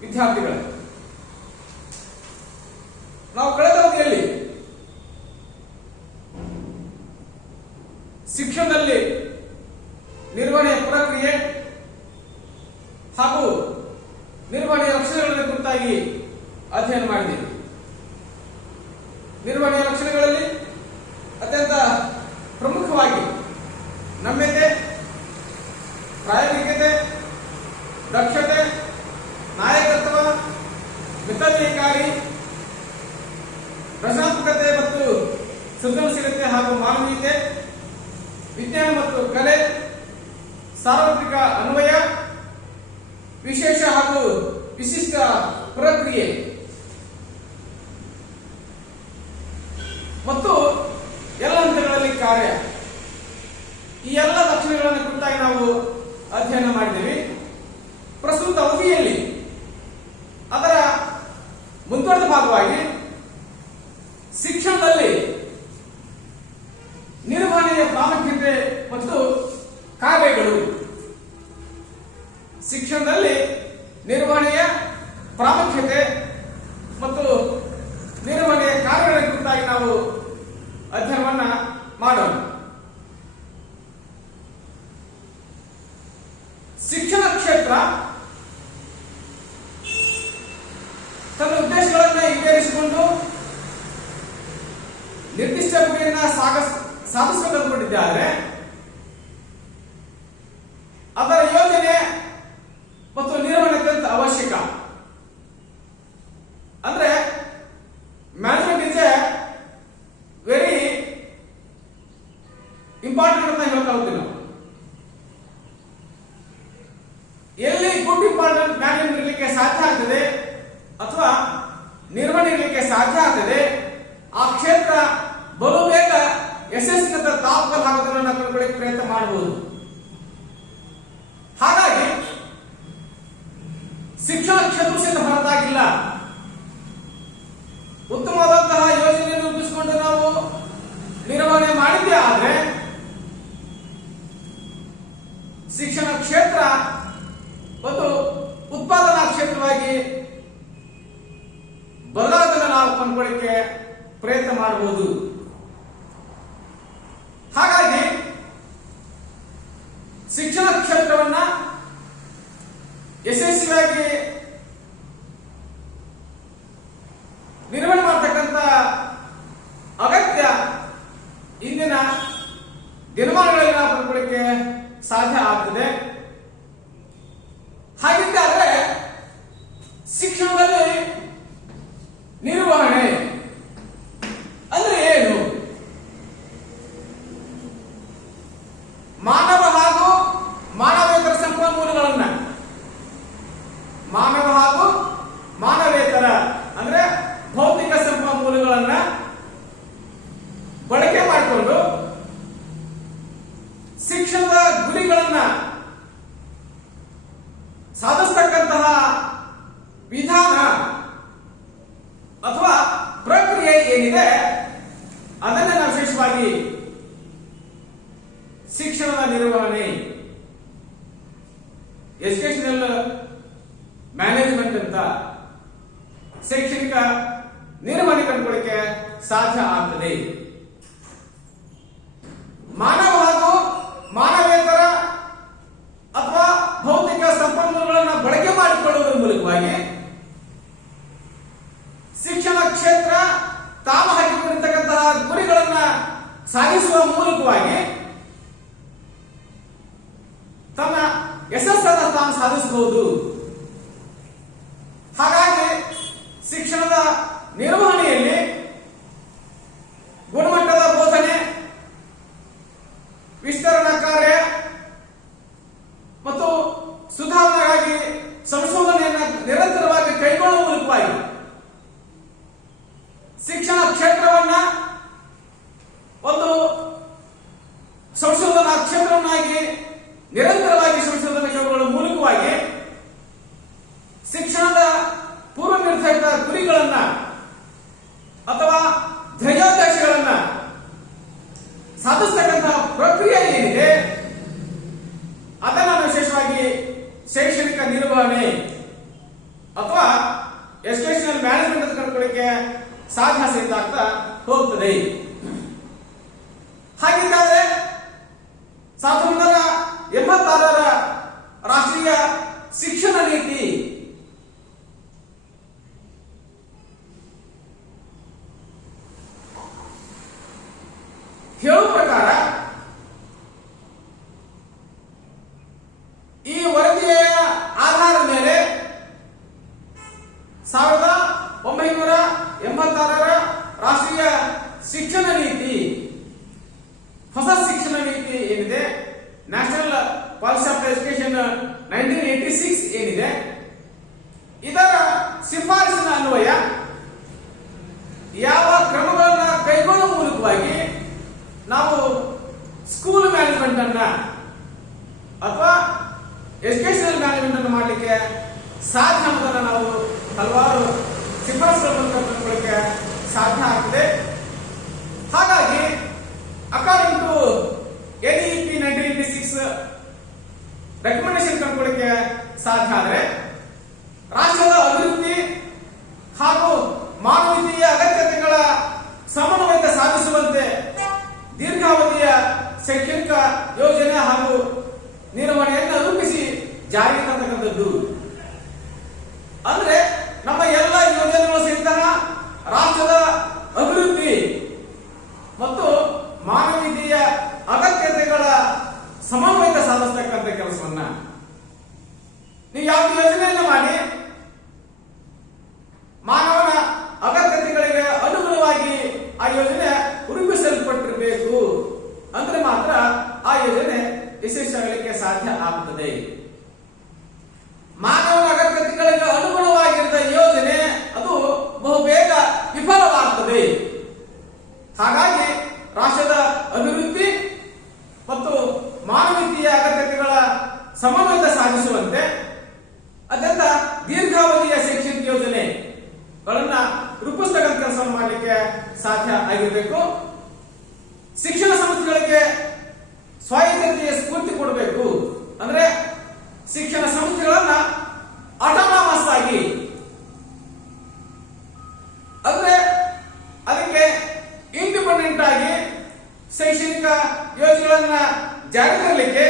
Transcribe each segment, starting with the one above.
ವಿದ್ಯಾರ್ಥಿಗಳೇ, ನಾವು ಕಳೆದ ಅವಧಿಯಲ್ಲಿ ಶಿಕ್ಷಣದಲ್ಲಿ ನಿರ್ವಹಣೆಯ ಪ್ರಕ್ರಿಯೆ ಹಾಗೂ ನಿರ್ವಹಣೆಯ ಲಕ್ಷಣಗಳ ಕುರಿತಾಗಿ ಅಧ್ಯಯನ ಮಾಡಿದ್ದೇವೆ. ನಿರ್ವಹಣೆಯ ಲಕ್ಷಣಗಳಲ್ಲಿ ಅತ್ಯಂತ ಪ್ರಮುಖವಾಗಿ ನಮ್ಯತೆ, ಪ್ರಾಯೋಗಿಕತೆ, ದಕ್ಷತೆ, ನಾಯಕತ್ವ, ಮಿತವ್ಯಯಕಾರಿ, ರಚನಾತ್ಮಕತೆ ಮತ್ತು ಸೃಜನಶೀಲತೆ ಹಾಗೂ ಮಾನವೀಯತೆ, ವಿಜ್ಞಾನ ಮತ್ತು ಕಲೆ, ಸಾರ್ವತ್ರಿಕ ಅನ್ವಯ, ವಿಶೇಷ ಹಾಗೂ ವಿಶಿಷ್ಟ ಪ್ರಕ್ರಿಯೆ ಮತ್ತು ಎಲ್ಲ ಹಂತಗಳಲ್ಲಿ ಕಾರ್ಯ, ಈ ಎಲ್ಲ ಲಕ್ಷಣಗಳನ್ನು ಕುರಿತಾಗಿ ನಾವು ಅಧ್ಯಯನ ಮಾಡಿದ್ದೇವೆ. ಪ್ರಸ್ತುತ ಅವಧಿಯಲ್ಲಿ ಅದರ ಮುಂದುವರೆದ ಭಾಗವಾಗಿ ಶಿಕ್ಷಣದಲ್ಲಿ ನಿರ್ವಹಣೆಯ ಪ್ರಾಮುಖ್ಯತೆ ಮತ್ತು ಕಾರ್ಯಗಳು, ಶಿಕ್ಷಣದಲ್ಲಿ ನಿರ್ವಹಣೆಯ ಪ್ರಾಮುಖ್ಯತೆ ಮತ್ತು ನಿರ್ವಹಣೆಯ ಕಾರ್ಯಗಳ ಕುರಿತಾಗಿ ನಾವು ಅಧ್ಯಯನವನ್ನ ಮಾಡೋಣ. ಶಿಕ್ಷಣ ಕ್ಷೇತ್ರ ತನ್ನ ಉದ್ದೇಶಗಳನ್ನು ಈಡೇರಿಸಿಕೊಂಡು ನಿರ್ದಿಷ್ಟ ಗುರಿಯನ್ನು ಸಾಧಿಸಬೇಕು ಅಂದುಕೊಂಡಿದ್ದಾರೆ. ಅದರ ಯೋಜನೆ ಮತ್ತು ನಿರ್ವಹಣೆ ಅತ್ಯಂತ ಅವಶ್ಯಕ. ಅಂದ್ರೆ management is A very important ಅಂತ ಹೇಳ್ತಾ ಹೋಗ್ತೀವಿ ನಾವು. ಎಲ್ಲಿ ಗುಡ್ ಇಂಪಾರ್ಟೆಂಟ್ ಮ್ಯಾನೇಜ್ಮೆಂಟ್ ಇರಲಿಕ್ಕೆ ಸಾಧ್ಯ ಆಗ್ತದೆ ಅಥವಾ ನಿರ್ವಹಣೆ ಇರಲಿಕ್ಕೆ ಸಾಧ್ಯ ಆಗ್ತದೆ, ಆ ಕ್ಷೇತ್ರ ಬಲು ಬೇಗ ಯಶಸ್ಸಿನ ತಾಪಕಲ್ ಆಗೋದನ್ನು ಕಂಡುಕೊಳ್ಳಿಕ್ಕೆ ಪ್ರಯತ್ನ ಮಾಡಬಹುದು. ಹಾಗಾಗಿ ಶಿಕ್ಷಣ ಕ್ಷೇತ್ರ ಹೊರತಾಗಿಲ್ಲ. ಉತ್ತಮವಾದಂತಹ ಯೋಜನೆಯನ್ನು ರೂಪಿಸಿಕೊಂಡು ನಾವು ನಿರ್ವಹಣೆ ಮಾಡಿದ್ದೇ ಆದರೆ ಶಿಕ್ಷಣ ಕ್ಷೇತ್ರ ಒಂದು ಉತ್ಪಾದನಾ ಕ್ಷೇತ್ರವಾಗಿ ಬದಲಾವಣೆ ನಾವು ಕೊಂಡ್ಕೊಳ್ಳಿಕ್ಕೆ ಪ್ರಯತ್ನ ಮಾಡಬಹುದು. ಹಾಗಾಗಿ ಶಿಕ್ಷಣ ಕ್ಷೇತ್ರವನ್ನ ಯಶಸ್ವಿಯಾಗಿ ನಿರ್ವಹಣೆ ಮಾಡತಕ್ಕಂಥ ಅಗತ್ಯ ಇಂದಿನ ದಿನಮಾನಗಳಲ್ಲಿ ನಾವು ಕೊಂಡ್ಕೊಳ್ಳಿಕ್ಕೆ ಸಾಧ್ಯ ಆಗ್ತದೆ. ಹಾಗಿದ್ದಾದ್ರೆ ಶಿಕ್ಷಣದಲ್ಲಿ ನಿರ್ವಹಣೆ ಅಂದ್ರೆ ಏನು? ಮಾನವ ಹಾಗೂ ಮಾನವೇತರ ಸಂಪನ್ಮೂಲಗಳನ್ನ, ಮಾನವ ಹಾಗೂ ಮಾನವೇತರ ಅಂದ್ರೆ ಭೌತಿಕ ಸಂಪನ್ಮೂಲಗಳನ್ನ ಬಳಕೆ ಮಾಡಿಕೊಂಡು ಶಿಕ್ಷಣದ ಗುರಿಗಳನ್ನ ಸಾಧಿಸತಕ್ಕಂತಹ ವಿಧಾನ ಅಥವಾ ಪ್ರಕ್ರಿಯೆ ಏನಿದೆ ಅದನ್ನ ನಾವು ವಿಶೇಷವಾಗಿ ಶಿಕ್ಷಣದ ನಿರ್ವಹಣೆ, ಎಜುಕೇಶನಲ್ ಮ್ಯಾನೇಜ್ಮೆಂಟ್ ಅಂತ ಶೈಕ್ಷಣಿಕ ನಿರ್ವಹಣೆ ಕಂಡುಕೊಳ್ಳಿಕ್ಕೆ ಸಾಧ್ಯ ಆಗ್ತದೆ. ಮಾನವ ಹಾಗೂ ಮಾನವೇತರ ಅಥವಾ ಭೌತಿಕ ಸಂಪನ್ಮೂಲಗಳನ್ನು ಬಳಕೆ ಮಾಡಿಕೊಳ್ಳುವುದರ ಮೂಲಕವಾಗಿ ಶಿಕ್ಷಣ ಕ್ಷೇತ್ರ ತಾವು ಹಾಕಿಕೊಂಡಿರ್ತಕ್ಕಂತಹ ಗುರಿಗಳನ್ನ ಸಾಧಿಸುವ ಮೂಲಕವಾಗಿ ತನ್ನ ಯಶಸ್ಸನ್ನು ತಾನು ಸಾಧಿಸಬಹುದು. ಹಾಗಾಗಿ ಶಿಕ್ಷಣದ ನಿರ್ವಹಣೆಯಲ್ಲಿ ಗುಣಮಟ್ಟದ ಬೋಧನೆ, ವಿಸ್ತರಣಾ ಕಾರ್ಯ ಮತ್ತು ಸುಧಾರಣೆಗಾಗಿ ಸಂಶೋಧನೆಯನ್ನು ನಿರಂತರವಾಗಿ ಕೈಗೊಳ್ಳುವ ಮೂಲಕವಾಗಿ ಶಿಕ್ಷಣ ಕ್ಷೇತ್ರವನ್ನ ಒಂದು ಸಂಶೋಧನಾ ಕ್ಷೇತ್ರವನ್ನಾಗಿ ನಿರಂತರವಾಗಿ ಸಂಶೋಧನೆ ಕೈಗೊಳ್ಳುವ ಮೂಲಕವಾಗಿ ಶಿಕ್ಷಣದ ಪೂರ್ವ ನಿರ್ಧಾರಿತ ಗುರಿಗಳನ್ನ ಅಥವಾ ಧ್ಯೇಯೋದ್ದೇಶಗಳನ್ನ ಸಾಧಿಸತಕ್ಕಂತಹ ಪ್ರಕ್ರಿಯೆ ಏನಿದೆ ಅದನ್ನು ವಿಶೇಷವಾಗಿ ಶೈಕ್ಷಣಿಕ ನಿರ್ವಹಣೆ ಅಥವಾ ಆಗುತ್ತದೆ. ಹಾಗಿದ್ದರೆ 1986ರ ರಾಷ್ಟ್ರೀಯ ಶಿಕ್ಷಣ ನೀತಿ ಹೇಳುವ ಪ್ರಕಾರ ಈ ವರದಿಯ ಆಧಾರದ ಮೇಲೆ 1986ರ ರಾಷ್ಟ್ರೀಯ ಶಿಕ್ಷಣ ನೀತಿ, ಹೊಸ ಶಿಕ್ಷಣ ನೀತಿ ಏನಿದೆ, ನ್ಯಾಷನಲ್ ಪಾಲಿಸಿ ಆಫ್ ಎಜುಕೇಶನ್ 1986 ಏನಿದೆ, ಇದರ ಶಿಫಾರಸಿನ ಅನ್ವಯ ಯಾವ ಕ್ರಮಗಳನ್ನು ಕೈಗೊಳ್ಳುವ ಮೂಲಕವಾಗಿ ನಾವು ಸ್ಕೂಲ್ ಮ್ಯಾನೇಜ್ಮೆಂಟ್ ಅನ್ನ ಅಥವಾ ಎಜುಕೇಶನಲ್ ಮ್ಯಾನೇಜ್ಮೆಂಟ್ ಅನ್ನು ಮಾಡಲಿಕ್ಕೆ ಸಾಧ್ಯ ಅನ್ನೋದನ್ನ ನಾವು ಹಲವಾರು ಶಿಫಾರಸುಗಳ ಮೂಲಕ ತಿಳ್ಕೊಳ್ಳಿಕ್ಕೆ ಸಾಧ್ಯ ಆಗ್ತದೆ. ಹಾಗಾಗಿ ಅಕಾರ್ಡಿಂಗ್ ಟು ಎನ್ಇಪಿ 1986 ರೆಕಮೆಂಡೇಶನ್ ಕಂಡುಕೊಳ್ಳಿಕ್ಕೆ ಸಾಧ್ಯ ಆದರೆ ರಾಷ್ಟ್ರದ ಅಭಿವೃದ್ಧಿ ಹಾಗೂ ಮಾನವೀಯ ಅಗತ್ಯತೆಗಳ ಸಮನ್ವಯ ಸಾಧಿಸುವಂತೆ ದೀರ್ಘಾವಧಿಯ ಶೈಕ್ಷಣಿಕ ಯೋಜನೆ ಹಾಗೂ ನಿರ್ವಹಣೆಯನ್ನು ರೂಪಿಸಿ ಜಾರಿಗೆ ತಂದಕ್ಕಂಥದ್ದು. ಅಂದ್ರೆ ನಮ್ಮ ಎಲ್ಲ ಯೋಜನೆಗಳು ಸಹಿತ ರಾಷ್ಟ್ರದ ಅಭಿವೃದ್ಧಿ ಮತ್ತು ಮಾನವೀಯ ಅಗತ್ಯತೆಗಳ ಸಮನ್ವಯ ಸಾಧಿಸತಕ್ಕಂಥ ಕೆಲಸವನ್ನ ನೀವು ಯಾವ ಯೋಜನೆಯನ್ನ ಮಾಡಿ ಮಾನವನ ಅಗತ್ಯತೆಗಳಿಗೆ ಅನುಗುಣವಾಗಿ ಆ ಯೋಜನೆ ರೂಪಿಸಲ್ಪಟ್ಟಿರಬೇಕು ಅಂದ್ರೆ ಮಾತ್ರ ಆ ಯೋಜನೆ ಯಶಸ್ವಿಯಾಗಲಿಕ್ಕೆ ಸಾಧ್ಯ ಆಗುತ್ತದೆ. ಮಾನವನ ಅಗತ್ಯತೆಗಳಿಗೆ ಅನುಗುಣವಾಗಿದ್ದ ಯೋಜನೆ ಅದು ಬಹುಬೇಗ ವಿಫಲವಾಗುತ್ತದೆ. ಹಾಗಾಗಿ ರಾಷ್ಟ್ರದ ಅಭಿವೃದ್ಧಿ ಮತ್ತು ಮಾನವೀಯ ಅಗತ್ಯತೆಗಳ ಸಮನ್ವಯ ಸಾಧಿಸುವಂತೆ ಅತ್ಯಂತ ದೀರ್ಘಾವಧಿಯ ಶೈಕ್ಷಣಿಕ ಯೋಜನೆಗಳನ್ನ ರೂಪಿಸತಕ್ಕಂಥ ಕೆಲಸವನ್ನು ಮಾಡಲಿಕ್ಕೆ ಸಾಧ್ಯ ಆಗಿರಬೇಕು. ಶಿಕ್ಷಣ ಸಂಸ್ಥೆಗಳಿಗೆ ಸ್ವಾಯತ್ತತೆಯ ಸ್ಫೂರ್ತಿ ಕೊಡಬೇಕು. ಅಂದ್ರೆ ಶಿಕ್ಷಣ ಸಂಸ್ಥೆಗಳನ್ನ ಆಟೋನಾಮಸ್ ಆಗಿ, ಅಂದ್ರೆ ಅದಕ್ಕೆ ಇಂಡಿಪೆಂಡೆಂಟ್ ಆಗಿ ಶೈಕ್ಷಣಿಕ ಯೋಜನೆಗಳನ್ನ ಜಾರಿ ತರಲಿಕ್ಕೆ,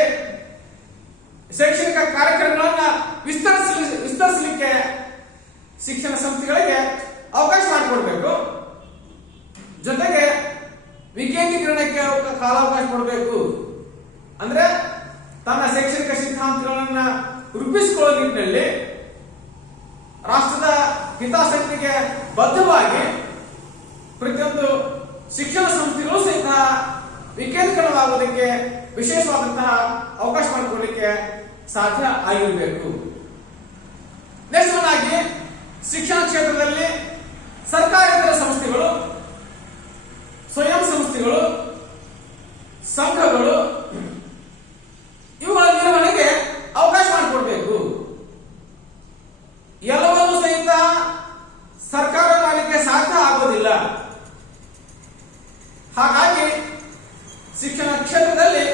ಶೈಕ್ಷಣಿಕ ಕಾರ್ಯಕ್ರಮಗಳನ್ನ ವಿಸ್ತರಿಸಲಿಕ್ಕೆ ಶಿಕ್ಷಣ ಸಂಸ್ಥೆಗಳಿಗೆ ಅವಕಾಶ ಮಾಡಿಕೊಡ್ಬೇಕು. ಜೊತೆಗೆ ವಿಕೇಂದ್ರೀಕರಣಕ್ಕೆ ಕಾಲಾವಕಾಶ ಕೊಡಬೇಕು. ಅಂದ್ರೆ ತನ್ನ ಶೈಕ್ಷಣಿಕ ಸಿದ್ಧಾಂತಗಳನ್ನ ರೂಪಿಸಿಕೊಳ್ಳುವ ನಿಟ್ಟಿನಲ್ಲಿ ರಾಷ್ಟ್ರದ ಹಿತಾಸಕ್ತಿಗೆ ಬದ್ಧವಾಗಿ ಪ್ರತಿಯೊಂದು ಶಿಕ್ಷಣ ಸಂಸ್ಥೆಗಳು ಸಹಿತ ವಿಕೇಂದ್ರೀಕರಣವಾಗುವುದಕ್ಕೆ ವಿಶೇಷವಾದಂತಹ ಅವಕಾಶ ಮಾಡಿಕೊಳ್ಳಲಿಕ್ಕೆ ಸಾಧ್ಯ ಆಗಿರಬೇಕು. ನೆಕ್ಸ್ಟ್ ಒನ್ ಆಗಿ ಶಿಕ್ಷಣ ಕ್ಷೇತ್ರದಲ್ಲಿ ಸರ್ಕಾರೇತರ ಸಂಸ್ಥೆಗಳು, ಸ್ವಯಂ ಸಂಸ್ಥೆಗಳು, ಸಂಘಗಳು ಇವುಗಳ ನಿರ್ವಹಣೆಗೆ ಅವಕಾಶ ಮಾಡಿಕೊಡ್ಬೇಕು. ಎಲ್ಲವನ್ನೂ ಸಹಿತ ಸರ್ಕಾರ ಮಾಡಲಿಕ್ಕೆ ಸಾಧ್ಯ ಆಗೋದಿಲ್ಲ. ಹಾಗಾಗಿ ಶಿಕ್ಷಣ ಕ್ಷೇತ್ರದಲ್ಲಿ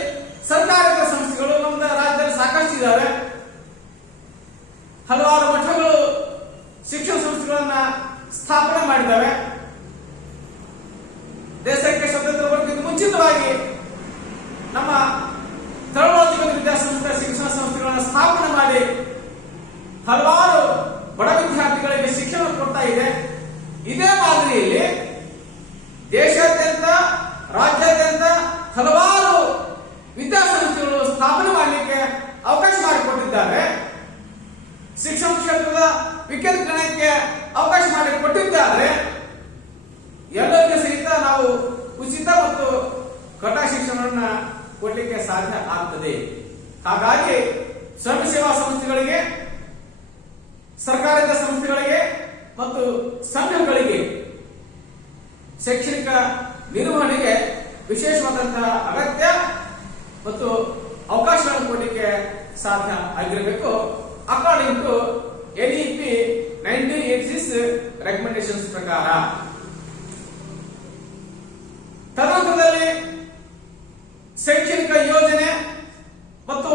ಸರ್ಕಾರೇತರ ಸಂಸ್ಥೆಗಳು ನಮ್ಮ ರಾಜ್ಯದಲ್ಲಿ ಸಾಕಷ್ಟು ಇದ್ದಾವೆ. ಹಲವಾರು ಮಠಗಳು ಶಿಕ್ಷಣ ಸಂಸ್ಥೆಗಳನ್ನ ಸ್ಥಾಪನೆ ಮಾಡಿದ್ದಾವೆ. ದೇಶಕ್ಕೆ ಸ್ವತಂತ್ರ ಬರೋದಕ್ಕೆ ಮುಂಚಿತವಾಗಿ ನಮ್ಮ ತಳವಾದಿ ವಿದ್ಯಾಸಂಸ್ಥೆ ಶಿಕ್ಷಣ ಸಂಸ್ಥೆಗಳನ್ನು ಸ್ಥಾಪನೆ ಮಾಡಿ ಹಲವಾರು ಬಡ ವಿದ್ಯಾರ್ಥಿಗಳಿಗೆ ಶಿಕ್ಷಣ ಕೊಡ್ತಾ ಇದೆ. ಇದೇ ಮಾದರಿಯಲ್ಲಿ ದೇಶಾದ್ಯಂತ, ರಾಜ್ಯಾದ್ಯಂತ ಹಲವಾರು ವಿದ್ಯಾಸಂಸ್ಥೆಗಳು ಸ್ಥಾಪನೆ ಮಾಡಲಿಕ್ಕೆ ಅವಕಾಶ ಮಾಡಿಕೊಟ್ಟಿದ್ದಾರೆ. ಶಿಕ್ಷಣ ಕ್ಷೇತ್ರದ ವಿಕೇಂದ್ರೀಕರಣಕ್ಕೆ ಅವಕಾಶ ಮಾಡಿಕೊಟ್ಟಿದ್ದಾರೆ. ಎಲ್ಲರಿಗೂ ಸಹಿತ ನಾವು ಉಚಿತ ಮತ್ತು ಕಡ್ಡಾಯ ಶಿಕ್ಷಣವನ್ನ ಕೊಡಲಿಕ್ಕೆ ಸಾಧ್ಯ ಆಗ್ತದೆ. ಹಾಗಾಗಿ ಸ್ವಯಂ ಸೇವಾ ಸಂಸ್ಥೆಗಳಿಗೆ, ಸರ್ಕಾರದ ಸಂಸ್ಥೆಗಳಿಗೆ ಮತ್ತು ಸಂಘಗಳಿಗೆ ಶೈಕ್ಷಣಿಕ ನಿರ್ವಹಣೆಗೆ ವಿಶೇಷವಾದಂತಹ ಅಗತ್ಯ ಮತ್ತು ಅವಕಾಶಗಳನ್ನು ಕೊಡಲಿಕ್ಕೆ ಸಾಧ್ಯ ಆಗಿರಬೇಕು. ಅಕಾರ್ಡಿಂಗ್ ಟು ಎನ್ಇಪಿ 1986 ರೆಕಮೆಂಡೇಶನ್ಸ್ ಪ್ರಕಾರ. ತದನಂತರದಲ್ಲಿ ಶೈಕ್ಷಣಿಕ ಯೋಜನೆ ಮತ್ತು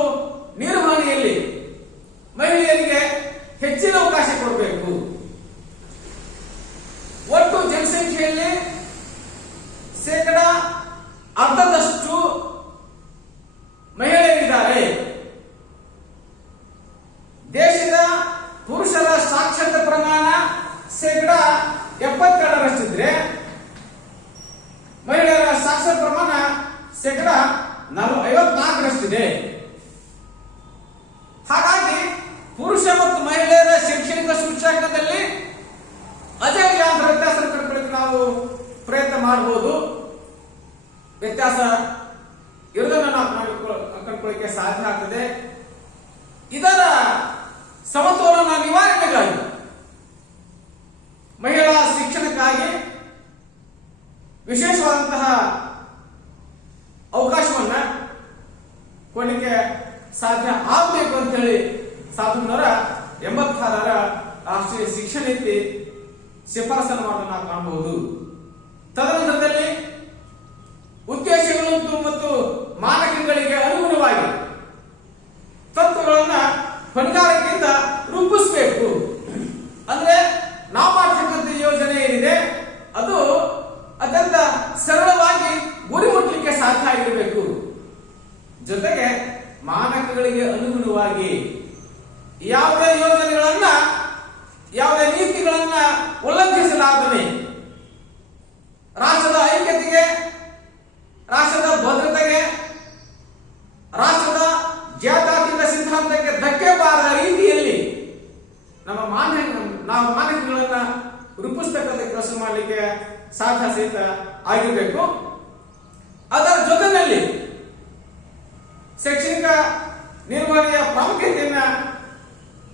ನಿರ್ವಹಣೆಯಲ್ಲಿ ಮಹಿಳೆಯರಿಗೆ ಹೆಚ್ಚಿನ ಅವಕಾಶ ಕೊಡಬೇಕು. ಒಟ್ಟು ಜನಸಂಖ್ಯೆಯಲ್ಲಿ ಅರ್ಧದಷ್ಟು ಮಹಿಳೆಯರಿದ್ದಾರೆ. ದೇಶದ ಪುರುಷರ ಸಾಕ್ಷರತೆ ಪ್ರಮಾಣ 72%ರಷ್ಟಿದ್ರೆ ಮಹಿಳೆಯರ ಸಾಕ್ಷರತೆ ಪ್ರಮಾಣ 54%ರಷ್ಟಿದೆ. ಹಾಗಾಗಿ ಪುರುಷ ಮತ್ತು ಮಹಿಳೆಯರ ಶೈಕ್ಷಣಿಕ ಸೂಚ್ಯಂಕದಲ್ಲಿ ಅಜಗಜಾಂತರ ವ್ಯತ್ಯಾಸ ಕಂಡುಕೊಳ್ಳಕ್ಕೆ ನಾವು ಪ್ರಯತ್ನ ಮಾಡಬಹುದು. ವ್ಯತ್ಯಾಸ ಇರುವುದನ್ನು ನಾವು ಕಂಡುಕೊಳ್ಳಕ್ಕೆ ಸಾಧ್ಯ ಆಗ್ತದೆ. ಇದರ ಸಮತೋಲನ ನಿವಾರಣೆಗಾಗಿ ಮಹಿಳಾ ಶಿಕ್ಷಣಕ್ಕಾಗಿ ವಿಶೇಷವಾದಂತಹ ಅವಕಾಶವನ್ನ ಕೊಡಲಿಕ್ಕೆ ಸಾಧ್ಯ ಆಗಬೇಕು ಅಂತ ಹೇಳಿ 1986ರ ರಾಷ್ಟ್ರೀಯ ಶಿಕ್ಷಣ ನೀತಿ ಶಿಫಾರಸನ್ನು ಮಾಡೋದನ್ನು ನಾವು ಕಾಣಬಹುದು. ತದನಂತರದಲ್ಲಿ ಉದ್ದೇಶಗಳು ಮತ್ತು ಮಾನಕಗಳಿಗೆ ಅನುಗುಣವಾಗಿ ತತ್ವಗಳನ್ನ ಹೊಣೆಗಾರಿಕೆಯಿಂದ ರೂಪಿಸಬೇಕು. ಅಂದ್ರೆ ನಾವು ಮಾಡ್ತಕ್ಕಂಥ ಯೋಜನೆ ಏನಿದೆ ಅದು ಅತ್ಯಂತ ಸರಳವಾಗಿ ಗುರಿ ಮುಟ್ಟಲಿಕ್ಕೆ ಸಾಧ್ಯ ಆಗಿರಬೇಕು. ಜೊತೆಗೆ ಮಾನಕಗಳಿಗೆ ಅನುಗುಣವಾಗಿ ಯಾವುದೇ ಯೋಜನೆಗಳನ್ನ ಯಾವುದೇ ನೀತಿಗಳನ್ನ ಉಲ್ಲಂಘಿಸಲಾಗದೆ ರಾಷ್ಟ್ರದ ಐಕ್ಯತೆಗೆ, ರಾಷ್ಟ್ರದ ಭದ್ರತೆಗೆ, ರಾಷ್ಟ್ರದ ಜಾತ್ಯತೀತ ಸಿದ್ಧಾಂತಕ್ಕೆ ಧಕ್ಕೆ ಬಾರದ ರೀತಿಯಲ್ಲಿ ನಾವು ಮಾನಕಗಳನ್ನ ರೂಪಿಸ್ತಕ್ಕಂಥ ಕೆಲಸ ಮಾಡಲಿಕ್ಕೆ ಸಾಧ್ಯ ಸಹಿತ ಆಗಿರಬೇಕು. ಅದರ ಜೊತೆಯಲ್ಲಿ ಶೈಕ್ಷಣಿಕ ನಿರ್ವಹಣೆಯ ಪ್ರಾಮುಖ್ಯತೆಯನ್ನ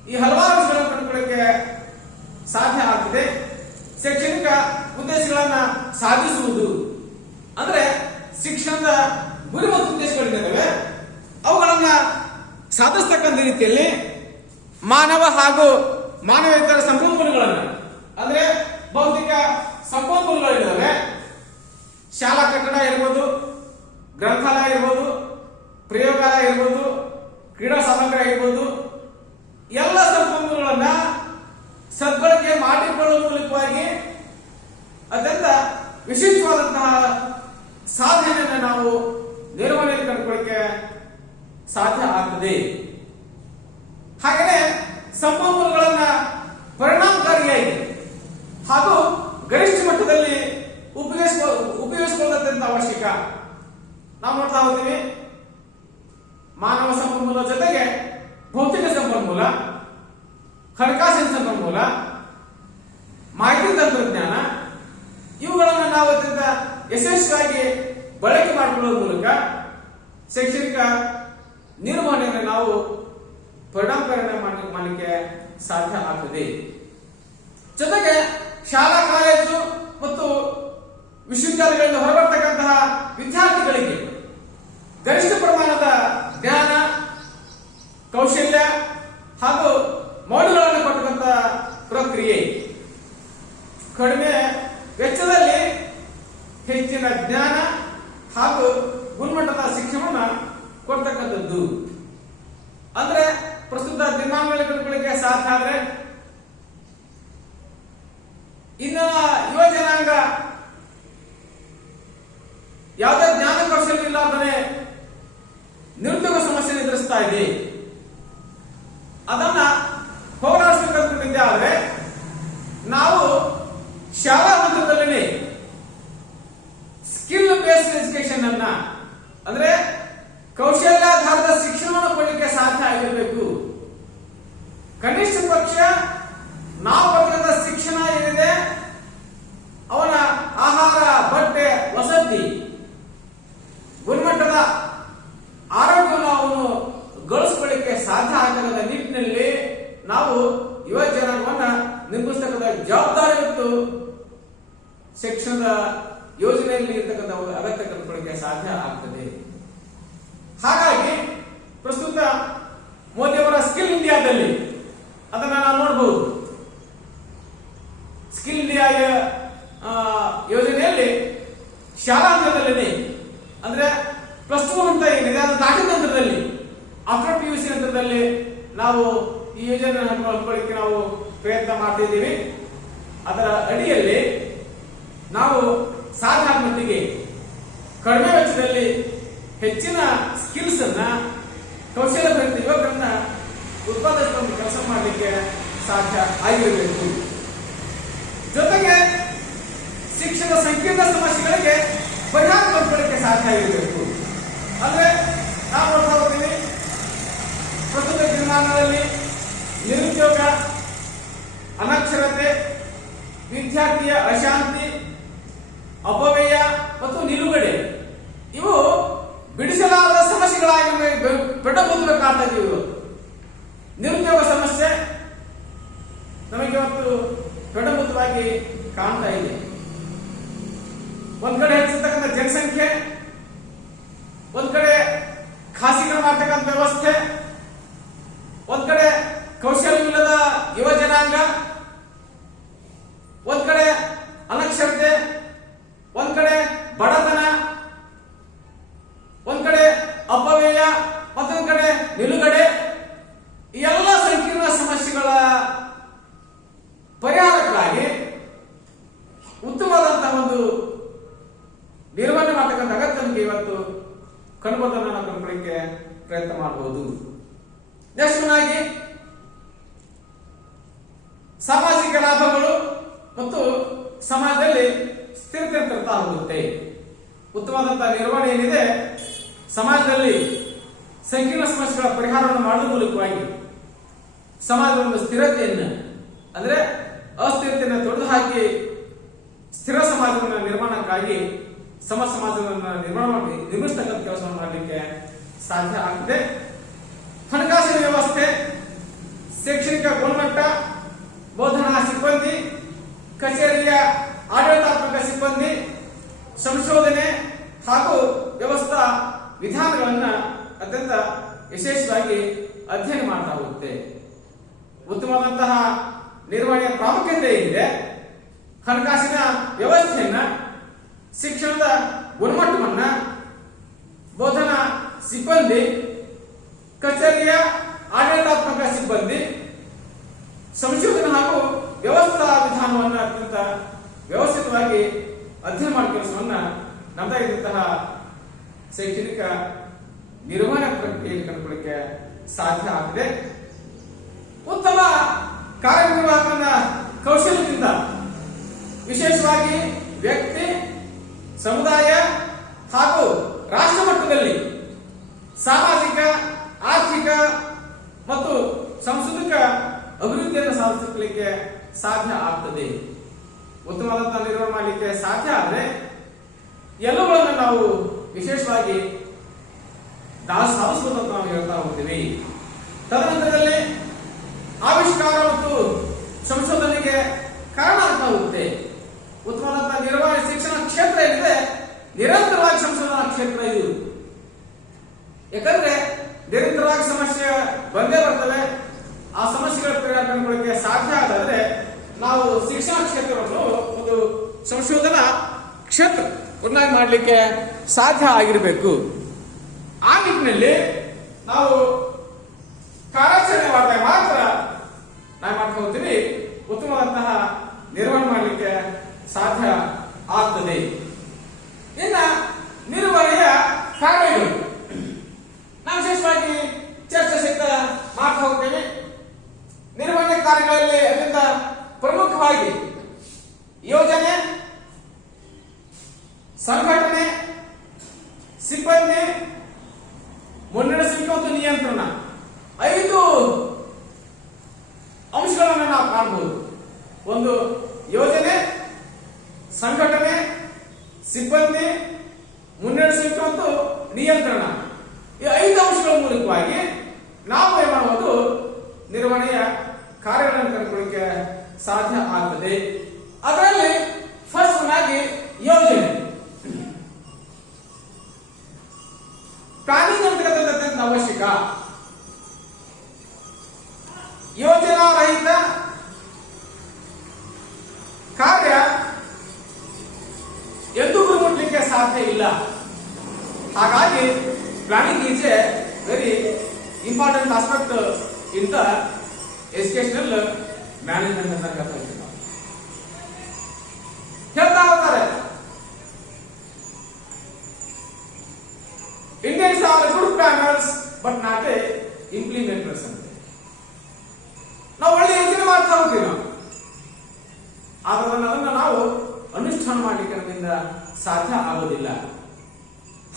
ಈ ಹಲವಾರು ವಿಷಯಗಳನ್ನು ಕಂಡುಕೊಳ್ಳಕ್ಕೆ ಸಾಧ್ಯ ಆಗ್ತದೆ. ಶೈಕ್ಷಣಿಕ ಉದ್ದೇಶಗಳನ್ನ ಸಾಧಿಸುವುದು ಅಂದ್ರೆ ಶಿಕ್ಷಣದ ಗುರಿ ಮತ್ತು ಉದ್ದೇಶಗಳಿದ್ದಾವೆ, ಅವುಗಳನ್ನ ಸಾಧಿಸ್ತಕ್ಕಂಥ ರೀತಿಯಲ್ಲಿ ಮಾನವ ಹಾಗೂ ಮಾನವೇತರ ಸಂಪನ್ಮೂಲಗಳನ್ನು ಅಂದ್ರೆ ಭೌತಿಕ ಸಂಪನ್ಮೂಲಗಳಿದ್ದಾವೆ. ಶಾಲಾ ಕಟ್ಟಡ ಇರ್ಬೋದು, ಗ್ರಂಥಾಲಯ ಇರ್ಬೋದು, ಪ್ರಯೋಗಾಲಯ ಇರ್ಬೋದು, ಕ್ರೀಡಾ ಸಾಮಗ್ರಿ ಆಗಿರ್ಬೋದು, ಎಲ್ಲ ಸಂಪನ್ಮೂಲಗಳನ್ನ ಸದ್ಬಳಕೆ ಮಾಡಿಕೊಳ್ಳುವ ಮೂಲಕವಾಗಿ ಅತ್ಯಂತ ವಿಶಿಷ್ಟವಾದಂತಹ ಸಾಧನೆಯನ್ನು ನಾವು ನಿರ್ವಹಣೆಯಲ್ಲಿ ಕಂಡುಕೊಳ್ಳಕ್ಕೆ ಸಾಧ್ಯ ಆಗ್ತದೆ. ಹಾಗೆಯೇ ಸಂಪನ್ಮೂಲಗಳನ್ನ ಪರಿಣಾಮಕಾರಿಯಾಗಿ ಹಾಗೂ ಗರಿಷ್ಠ ಮಟ್ಟದಲ್ಲಿ ಉಪಯೋಗಿಸಿಕೊಳ್ಳುವಂತ ಅವಶ್ಯಕ. ನಾವು ನೋಡ್ತಾ ಹೋಗ್ತೀವಿ, ಮಾನವ ಸಂಪನ್ಮೂಲ ಜೊತೆಗೆ ಭೌತಿಕ ಸಂಪನ್ಮೂಲ, ಹಣಕಾಸಿನ ಸಂಪನ್ಮೂಲ, ಮಾಹಿತಿ ತಂತ್ರಜ್ಞಾನ ಇವುಗಳನ್ನು ನಾವು ಅತ್ಯಂತ ಯಶಸ್ವಿಯಾಗಿ ಬಳಕೆ ಮಾಡಿಕೊಳ್ಳುವ ಮೂಲಕ ಶೈಕ್ಷಣಿಕ ನಿರ್ವಹಣೆಯನ್ನು ನಾವು ಪರಿಣಾಮಕಾರಿಯಾಗಿ ಮಾಡಲಿಕ್ಕೆ ಸಾಧ್ಯ ಆಗ್ತದೆ. ಜೊತೆಗೆ ಶಾಲಾ ಕಾಲೇಜು ಮತ್ತು ವಿಶ್ವವಿದ್ಯಾಲಯಗಳಿಂದ ಹೊರಬರ್ತಕ್ಕಂತಹ ವಿದ್ಯಾರ್ಥಿಗಳಿಗೆ ಗರಿಷ್ಠ ಪ್ರಮಾಣದ ಜ್ಞಾನ, ಕೌಶಲ್ಯ ಹಾಗೂ ಮೌಲ್ಯಗಳನ್ನು ಕೊಟ್ಟಂತ ಪ್ರಕ್ರಿಯೆ, ಕಡಿಮೆ ವೆಚ್ಚದಲ್ಲಿ ಹೆಚ್ಚಿನ ಜ್ಞಾನ ಹಾಗೂ ಗುಣಮಟ್ಟದ ಶಿಕ್ಷಣವನ್ನು ಕೊಡ್ತಕ್ಕಂಥದ್ದು. ಅಂದ್ರೆ ಪ್ರಸ್ತುತ ದಿನಾಂಕಗಳಲ್ಲಿ ಕಂಡುಕೊಳ್ಳಿಕ್ಕೆ ಸಾಧ್ಯ ಆದ್ರೆ ಇನ್ನು ಯುವ ಜನಾಂಗ ಯಾವುದೇ ಜ್ಞಾನ ಕೌಶಲ್ಯ ಇಲ್ಲದೇ ನಿರುದ್ಯೋಗ ಸಮಸ್ಯೆ ಎದುರಿಸ್ತಾ ಇದೆ. ಅದನ್ನ ಹೋರಾಡಿಸಬೇಕಂತಿದ್ದೆ ಆದ್ರೆ ನಾವು ಶಾಲಾ ಹಂತದಲ್ಲಿ ಸ್ಕಿಲ್ ಬೇಸ್ಡ್ ಎಜುಕೇಶನ್ ಅನ್ನ ಅಂದ್ರೆ ಕೌಶಲ್ಯಾಧಾರದ ಶಿಕ್ಷಣವನ್ನು ಕೊಡಲಿಕ್ಕೆ ಸಾಧ್ಯ ಆಗಿರಬೇಕು. ಕನಿಷ್ಠ ಪಕ್ಷ ನಾವು ಪಡೆದ ಶಿಕ್ಷಣ ಏನಿದೆ ಅವನ ಆಹಾರ, ಬಟ್ಟೆ, ವಸತಿ, ಗುಣಮಟ್ಟದ ಆರೋಗ್ಯವನ್ನು ಅವನು ಗಳಿಸಿಕೊಳ್ಳಿಕ್ಕೆ ಸಾಧ್ಯ ಆಗದ ನಿಟ್ಟಿನಲ್ಲಿ ನಾವು ಯುವ ಜನಾಂಗವನ್ನ ನಿರ್ಮಿಸತಕ್ಕಂಥ ಜವಾಬ್ದಾರಿ ಮತ್ತು ಶಿಕ್ಷಣದ ಯೋಜನೆಯಲ್ಲಿ ಇರತಕ್ಕಂಥ ಅಗತ್ಯ ಕಂಡುಕೊಳ್ಳಿಕ್ಕೆ ಸಾಧ್ಯ ಆಗ್ತದೆ. ಹಾಗಾಗಿ ಪ್ರಸ್ತುತ ಮೋದಿಯವರ ಸ್ಕಿಲ್ ಇಂಡಿಯಾದಲ್ಲಿ ಅದನ್ನ ನಾವು ನೋಡಬಹುದು. ಸ್ಕಿಲ್ ಇಂಡಿಯಾ ಯೋಜನೆಯಲ್ಲಿ ಶಾಲಾ ಹಂತದಲ್ಲಿ ಅಂದ್ರೆ ಪ್ಲಸ್ 2 ಹಂತ ಏನಿದೆ ಅದು ದಾಟಿದ ನಂತರದಲ್ಲಿ ಆಫ್ಟರ್ PUC ನಂತರದಲ್ಲಿ ನಾವು ಈ ಯೋಜನೆ ಹೊಂದ್ಕೊಳ್ಳಿಕ್ಕೆ ನಾವು ಪ್ರಯತ್ನ ಮಾಡ್ತಿದ್ದೀವಿ. ಅದರ ಅಡಿಯಲ್ಲಿ ನಾವು ಸಾಧಾರಣ ಮಟ್ಟಿಗೆ ಕಡಿಮೆ ವೆಚ್ಚ ಪ್ರದೇಶದಲ್ಲಿ ಹೆಚ್ಚಿನ ಸ್ಕಿಲ್ಸ್ ಅನ್ನ ಕೌಶಲ್ಯ ಭರಿತ ಯುವಕರನ್ನ ಉತ್ಪಾದಿಸುವ ಒಂದು ಕೆಲಸ ಮಾಡಲಿಕ್ಕೆ ಸಾಧ್ಯ ಆಗಿರಬೇಕು. ಜೊತೆಗೆ ಶಿಕ್ಷಣ ಸಂಕೀರ್ಣ ಸಮಸ್ಯೆಗಳಿಗೆ ಪರಿಹಾರ ಕಂಡುಕೊಳ್ಳಕ್ಕೆ ಸಾಧ್ಯ ಆಗಿರಬೇಕು. ಅಂದ್ರೆ ನಾವು ನೋಡ್ತಾ ಹೋಗ್ತೀವಿ, ಪ್ರಸ್ತುತ ದಿನಮಾನಗಳಲ್ಲಿ ನಿರುದ್ಯೋಗ, ಅನಕ್ಷರತೆ, ವಿದ್ಯಾರ್ಥಿಯ ಅಶಾಂತಿ, ಅಪವ್ಯಯ ಮತ್ತು ನಿಲುಗಡೆ ಇವು ಬಿಡಿಸಲಾದ ಸಮಸ್ಯೆಗಳಾಗಿ ಬೆಟ್ಟಬಹುದಾಗ್ತದೆ. ಇವರು ನಿರುದ್ಯೋಗ ಸಮಸ್ಯೆ ನಮಗೆ ಇವತ್ತು ಬೆಟ್ಟಬಹುದಾಗಿ ಕಾಣ್ತಾ ಇದೆ. ಒಂದ್ ಕಡೆ ಹೆಚ್ಚಿರ್ತಕ್ಕಂಥ ಜನಸಂಖ್ಯೆ, ಒಂದ್ ಕಡೆ ಖಾಸಗೀಕರಣ ಮಾಡ್ತಕ್ಕಂಥ ವ್ಯವಸ್ಥೆ, ಒಂದ್ ಕಡೆ ಕೌಶಲ್ಯವಿಲ್ಲದ ಯುವ ಜನಾಂಗ, ಒಂದ್ ಕಡೆ ಅನಕ್ಷರತೆ, ಒಂದ್ ಕಡೆ ಬಡತನ, ಒಂದ್ ಕಡೆ ಅಪವ್ಯಯ, ಮತ್ತೊಂದ್ ಕಡೆ ನಿಲುಗಡೆ. ಈ ಎಲ್ಲ ಸಂಕೀರ್ಣ ಸಮಸ್ಯೆಗಳ ಪರಿಹಾರಕ್ಕಾಗಿ ಉತ್ತಮವಾದಂತಹ ಒಂದು ನಿರ್ವಹಣೆ ಮಾಡತಕ್ಕಂಥ ಅಗತ್ಯ ನಮಗೆ ಇವತ್ತು ಕಂಡುಬರೋದನ್ನ ನಾವು ಕಂಡುಕೊಳ್ಳಿಕ್ಕೆ ಪ್ರಯತ್ನ ಮಾಡಬಹುದು. ನೆಕ್ಸ್ಟ್ನಾಗಿ ಸಾಮಾಜಿಕ ಲಾಭಗಳು ಮತ್ತು ಸಮಾಜದಲ್ಲಿ ಸ್ಥಿರತೆ ತರ್ತಾ ಹೋಗುತ್ತೆ. ಉತ್ತಮವಾದಂತಹ ನಿರ್ವಹಣೆ ಏನಿದೆ, ಸಮಾಜದಲ್ಲಿ ಸಂಕೀರ್ಣ ಸಮಸ್ಯೆಗಳ ಪರಿಹಾರವನ್ನು ಮಾಡುವ ಮೂಲಕವಾಗಿ ಸಮಾಜದ ಒಂದು ಸ್ಥಿರತೆಯನ್ನು, ಅಂದ್ರೆ ಅಸ್ಥಿರತೆಯನ್ನು ತೊಡೆದು ಹಾಕಿ ಸ್ಥಿರ ಸಮಾಜವನ್ನು ನಿರ್ಮಾಣಕ್ಕಾಗಿ ಸಮ ಸಮಾಜವನ್ನು ನಿರ್ಮಿಸತಕ್ಕಂಥ ಕೆಲಸವನ್ನು ಮಾಡಲಿಕ್ಕೆ ಸಾಧ್ಯ ಆಗ್ತದೆ. ಹಣಕಾಸಿನ ವ್ಯವಸ್ಥೆ, ಶೈಕ್ಷಣಿಕ ಗುಣಮಟ್ಟ, ಬೋಧನಾ ಸಿಬ್ಬಂದಿ, ಕಚೇರಿಯ ಆಡಳಿತಾತ್ಮಕ ಸಿಬ್ಬಂದಿ, ಸಂಶೋಧನೆ ಹಾಗೂ ವ್ಯವಸ್ಥಾ ವಿಧಾನಗಳನ್ನು ಅತ್ಯಂತ ಯಶಸ್ವಿಯಾಗಿ ಅಧ್ಯಯನ ಮಾಡ್ತಾ ಹೋಗುತ್ತೆ. ಉತ್ತಮವಾದಂತಹ ನಿರ್ವಹಣೆಯ ಪ್ರಾಮುಖ್ಯತೆ ಇದೆ. ಹಣಕಾಸಿನ ವ್ಯವಸ್ಥೆಯನ್ನ, ಶಿಕ್ಷಣದ ಗುಣಮಟ್ಟವನ್ನ, ಬೋಧನಾ ಸಿಬ್ಬಂದಿ, ಕಚೇರಿಯ ಆಡಳಿತಾತ್ಮಕ ಸಿಬ್ಬಂದಿ, ಸಂಶೋಧನೆ ಹಾಗೂ ವ್ಯವಸ್ಥಾ ವಿಧಾನವನ್ನು ಅತ್ಯಂತ ವ್ಯವಸ್ಥಿತವಾಗಿ ಅಧ್ಯಯನ ಮಾಡುವ ಕೆಲಸವನ್ನ ನಮ್ಮದಾಗಿದ್ದಂತಹ ಶೈಕ್ಷಣಿಕ ನಿರ್ವಹಣಾ ಪ್ರಕ್ರಿಯೆಯಲ್ಲಿ ಕಂಡುಕೊಳ್ಳಕ್ಕೆ ಸಾಧ್ಯ ಆಗಿದೆ. ಉತ್ತಮ ಕಾರ್ಯನಿರ್ವಾಹಕನ ಕೌಶಲ್ಯದಿಂದ ವಿಶೇಷವಾಗಿ ವ್ಯಕ್ತಿ, ಸಮುದಾಯ ಹಾಗೂ ರಾಷ್ಟ್ರ ಮಟ್ಟದಲ್ಲಿ ಸಾಮಾಜಿಕ, ಆರ್ಥಿಕ ಮತ್ತು ಸಾಂಸ್ಕೃತಿಕ ಅಭಿವೃದ್ಧಿಯನ್ನು ಸಾಧಿಸಲಿಕ್ಕೆ ಸಾಧ್ಯ ಆಗ್ತದೆ. ಉತ್ತಮವಾದಂತಹ ನಿರ್ವಹಣೆ ಮಾಡಲಿಕ್ಕೆ ಸಾಧ್ಯ ಆದರೆ ಎಲ್ಲವುಗಳನ್ನು ನಾವು ವಿಶೇಷವಾಗಿ ಸಾಧಿಸಬಹುದು ಅಂತ ನಾವು ಹೇಳ್ತಾ ಹೋಗ್ತೀವಿ. ತದನಂತರದಲ್ಲಿ ಆವಿಷ್ಕಾರ ಮತ್ತು ಸಂಶೋಧನೆಗೆ ಕಾರಣ ಆಗ್ತಾ ಹೋಗುತ್ತೆ. ಉತ್ತಮವಾದಂತಹ ನಿರ್ವಹಣೆ ಶಿಕ್ಷಣ ಕ್ಷೇತ್ರ ಏನಿದೆ, ನಿರಂತರವಾಗಿ ಸಂಶೋಧನಾ ಕ್ಷೇತ್ರ ಇದು. ಯಾಕಂದ್ರೆ ನಿರಂತರವಾಗಿ ಸಮಸ್ಯೆ ಬಂದೇ ಬರ್ತವೆ. ಆ ಸಮಸ್ಯೆಗಳ ಪರಿಹಾರ ಕಂಡುಕೊಳ್ಳಕ್ಕೆ ಸಾಧ್ಯ ಆದಾದ್ರೆ ನಾವು ಶಿಕ್ಷಣ ಕ್ಷೇತ್ರವನ್ನು ಒಂದು ಸಂಶೋಧನಾ ಕ್ಷೇತ್ರ ಉನ್ನಾಗಿ ಮಾಡಲಿಕ್ಕೆ ಸಾಧ್ಯ ಆಗಿರಬೇಕು. ಆ ನಿಟ್ಟಿನಲ್ಲಿ ನಾವು ಕಾರ್ಯಾಚರಣೆ ಮಾಡಿದಾಗ ಮಾತ್ರ ನಾವು ಮಾಡ್ಕೊಳ್ತೀವಿ ಉತ್ತಮವಾದಂತಹ ನಿರ್ವಹಣೆ ಮಾಡಲಿಕ್ಕೆ ಸಾಧ್ಯ ಆಗ್ತದೆ. ಇನ್ನ ನಿರ್ವಹಣೆಯ ಕಾರ್ಯಗಳು ನಾವು ವಿಶೇಷವಾಗಿ ಚರ್ಚೆ ಸಿದ್ಧ ಮಾಡ್ತಾ ಹೋಗ್ತೇವೆ. ನಿರ್ವಹಣೆ ಕಾರ್ಯಗಳಲ್ಲಿ ಅತ್ಯಂತ ಪ್ರಮುಖವಾಗಿ ಯೋಜನೆ, ಸಂಘಟನೆ, ಸಿಬ್ಬಂದಿ, ಮುನ್ನಡೆಸುವಿಕೆ ಮತ್ತು ನಿಯಂತ್ರಣ 5 ಅಂಶಗಳನ್ನು ನಾವು ಕಾಣಬಹುದು. ಒಂದು ಯೋಜನೆ, ಸಂಘಟನೆ, ಸಿಬ್ಬಂದಿ, ಮುನ್ನಡೆಸುವಿಕೆ ಮತ್ತು ನಿಯಂತ್ರಣ. ಈ 5 ಅಂಶಗಳ ಮೂಲಕವಾಗಿ ನಾವು ಏನ್ ಮಾಡಬಹುದು, ನಿರ್ವಹಣೆಯ ಕಾರ್ಯಗಳನ್ನು ಕಂಡುಕೊಳ್ಳಲಿಕ್ಕೆ ಸಾಧ್ಯ ಆಗ್ತದೆ. ಅದರಲ್ಲಿ ಫಸ್ಟ್ ಆಗಿ ಯೋಜನೆ, ಪ್ಲಾನಿಂಗ್ ಅಂತಕ್ಕಂಥದ್ದು ಅವಶ್ಯಕ. ಯೋಜನಾ ರಹಿತ ಕಾರ್ಯ ಎಂದೂ ಗುರಿಮುಟ್ಟಲಿಕ್ಕೆ ಸಾಧ್ಯ ಇಲ್ಲ. ಹಾಗಾಗಿ planning is A very important aspect in the educational management ಅಂತ ಹೇಳ್ತಾ ಹೋಗ್ತಾರೆ. ಪ್ಲಾನರ್ಸ್ ಬಟ್ ನಾಟ್ ಎ ಇಂಪ್ಲಿಮೆಂಟರ್ಸ್ ಅಂತ. ನಾವು ಒಳ್ಳೆ ಯೋಚನೆ ಮಾಡ್ತಾ ಹೋಗ್ತೀವಿ ನಾವು, ಆದ್ರೆ ಅದನ್ನು ನಾವು ಅನುಷ್ಠಾನ ಮಾಡಲಿಕ್ಕೆ ನಮ್ಮಿಂದ ಸಾಧ್ಯ ಆಗೋದಿಲ್ಲ.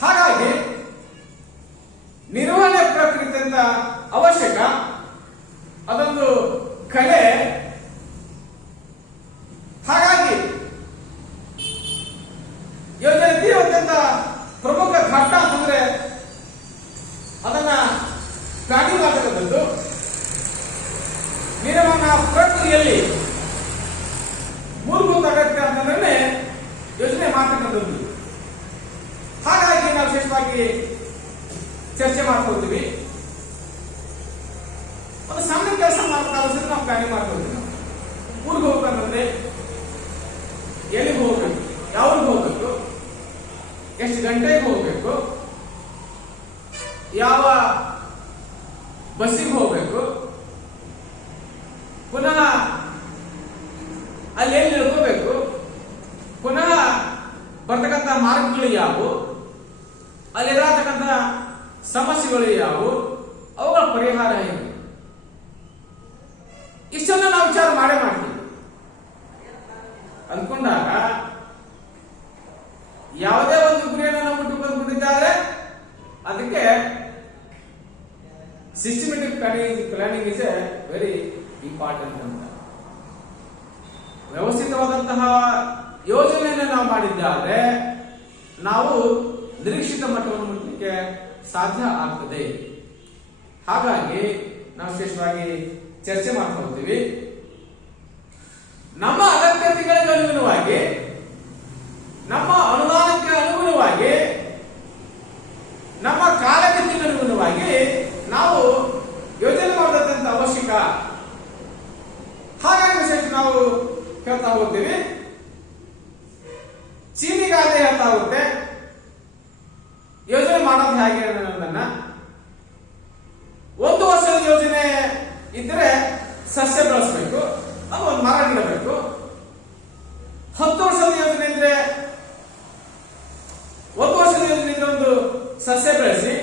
ಹಾಗಾಗಿ ನಿರ್ವಹಣೆ ಪ್ರಕ್ರಿಯೆ ಅವಶ್ಯಕ, ಅದೊಂದು ಕಲೆ. ಹಾಗಾಗಿ ಯೋಜನೆ ತೀವ್ರತ್ಯಂತ ಪ್ರಮುಖ ಘಟ್ಟ ಅಂತಂದ್ರೆ ಅದನ್ನ ಪ್ಲಾನಿಂಗ್ ಮಾಡತಕ್ಕಂಥದ್ದು. ನಿರ್ವಹಣಾ ಪ್ರಕ್ರಿಯೆಯಲ್ಲಿ ಮೂಲಭೂತ ಅಗತ್ಯ ಅಂತಂದ್ರೆ ಯೋಜನೆ ಮಾಡ್ತಕ್ಕಂಥದ್ದು. ಹಾಗಾಗಿ ನಾವು ವಿಶೇಷವಾಗಿ ಚರ್ಚೆ ಮಾಡ್ಕೊಳ್ತೀವಿ. ಒಂದು ಸಣ್ಣ ಕೆಲಸ ಮಾಡ್ಬೇಕಾದ್ರೆ ನಾವು ಪ್ಲಾನಿಂಗ್ ಮಾಡ್ಕೊಳ್ತೀವಿ. ನಾವು ಊರಿಗೆ ಹೋಗ್ಬೇಕಂತಂದ್ರೆ ಎಲ್ಲಿಗೆ ಹೋಗ್ಬೇಕು, ಯಾವ್ರಿಗೆ ಹೋಗ್ಬೇಕು, ಎಷ್ಟು ಗಂಟೆಗೆ ಹೋಗ್ಬೇಕು, ಯಾವ ಬಸ್ಸಿಗೆ ಹೋಗ್ಬೇಕು, ಪುನಃ ಅಲ್ಲಿ ಎಲ್ಲಿ ಇಳ್ಕೋಬೇಕು, ಪುನಃ ಬರ್ತಕ್ಕಂಥ ಮಾರ್ಗಗಳು ಯಾವುವು, ಅಲ್ಲಿ ಎದುರಾಗತಕ್ಕಂಥ ಸಮಸ್ಯೆಗಳು ಯಾವುವು, ಅವುಗಳ ಪರಿಹಾರ ಏನು, ಇಷ್ಟನ್ನು ನಾವು ವಿಚಾರ ಮಾಡೇ ಮಾಡ್ತೀವಿ. ಅಂದ್ಕೊಂಡಾಗ ಯಾವುದೇ ಒಂದು ಗುರಿಯನ್ನು ನಾವು ಮುಟ್ಟು ಬಂದ್ಬಿಟ್ಟಿದ್ದಾರೆ, ಅದಕ್ಕೆ systematic planning is A very important ಅಂತ. ವ್ಯವಸ್ಥಿತವಾದಂತಹ ಯೋಜನೆಯನ್ನು ನಾವು ಮಾಡಿದ್ದಾದ್ರೆ ನಾವು ನಿರೀಕ್ಷಿತ ಮಟ್ಟವನ್ನು ಮುಟ್ಟಲಿಕ್ಕೆ ಸಾಧ್ಯ ಆಗ್ತದೆ. ಹಾಗಾಗಿ ನಾವು ವಿಶೇಷವಾಗಿ ಚರ್ಚೆ ಮಾಡ್ತಾ ಹೋಗ್ತೀವಿ. ನಮ್ಮ ಅಗತ್ಯತೆಗಳಿಗೆ ಅನುಗುಣವಾಗಿ, ನಮ್ಮ ಅನುದಾನಕ್ಕೆ ಅನುಗುಣವಾಗಿ, ನಮ್ಮ ಕಾಲಮಿತಿಗೆ ಅನುಗುಣವಾಗಿ ನಾವು ಯೋಜನೆ ಮಾಡದಂತ ಅವಶ್ಯಕ. ಹಾಗಾಗಿ ವಿಶೇಷ ನಾವು ಹೇಳ್ತಾ ಹೋಗ್ತೀವಿ. ಚೀನಿಗಾದೆ ಹೇಳ್ತಾ ಹೋಗುತ್ತೆ ಯೋಜನೆ ಮಾಡೋದು ಹೇಗೆ ಅನ್ನೋದನ್ನ. ಒಂದು ವರ್ಷದ ಯೋಜನೆ ಇದ್ರೆ ಸಸ್ಯ ಬೆಳೆಸಬೇಕು, ಅದು ಒಂದು ಮರ ಗಿಡಬೇಕು. 10 ವರ್ಷದ ಯೋಜನೆ ಇದ್ರೆ, 1 ವರ್ಷದ ಯೋಜನೆ ಇದ್ರೆ ಒಂದು ಸಸ್ಯ ಬೆಳೆಸಿ,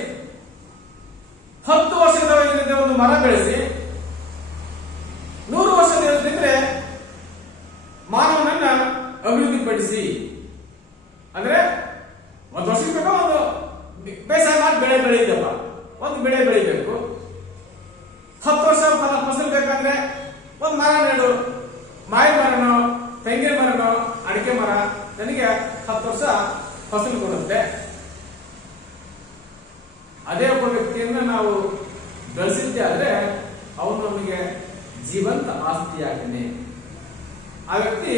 10 ವರ್ಷದ ಯೋಜನೆ ಇದ್ರೆ ಒಂದು ಮರ ಬೆಳೆಸಿ, 100 ವರ್ಷದ ಯೋಜನೆ ಇದ್ರೆ ಮಾನವನನ್ನ ಅಭಿವೃದ್ಧಿಪಡಿಸಿ. ಅಂದ್ರೆ 1 ವರ್ಷಕ್ಕೆ ಬೇಕಾ ಒಂದು ಬೇಸಾಯ ಮಾಡಿ ಬೆಳೆ ಬೆಳೆಯುತ್ತಪ್ಪ, ಒಂದು ಬೆಳೆ ಬೆಳಿಬೇಕು. 10 ವರ್ಷ ಫಸಲು ಬೇಕಂದ್ರೆ ಒಂದು ಮರ ನೆಡು, ಮಾವಿನ ಮರನೋ, ತೆಂಗಿನ ಮರನೋ, ಅಡಿಕೆ ಮರ ನನಗೆ 10 ವರ್ಷ ಫಸಲು ಕೊಡುತ್ತೆ. ಅದೇ ಒಬ್ಬ ವ್ಯಕ್ತಿಯನ್ನ ನಾವು ಬೆಳೆಸಿದ್ದೆ ಆದ್ರೆ ಅವನು ನಮಗೆ ಜೀವಂತ ಆಸ್ತಿಯಾಗ್ತಾನೆ. ಆ ವ್ಯಕ್ತಿ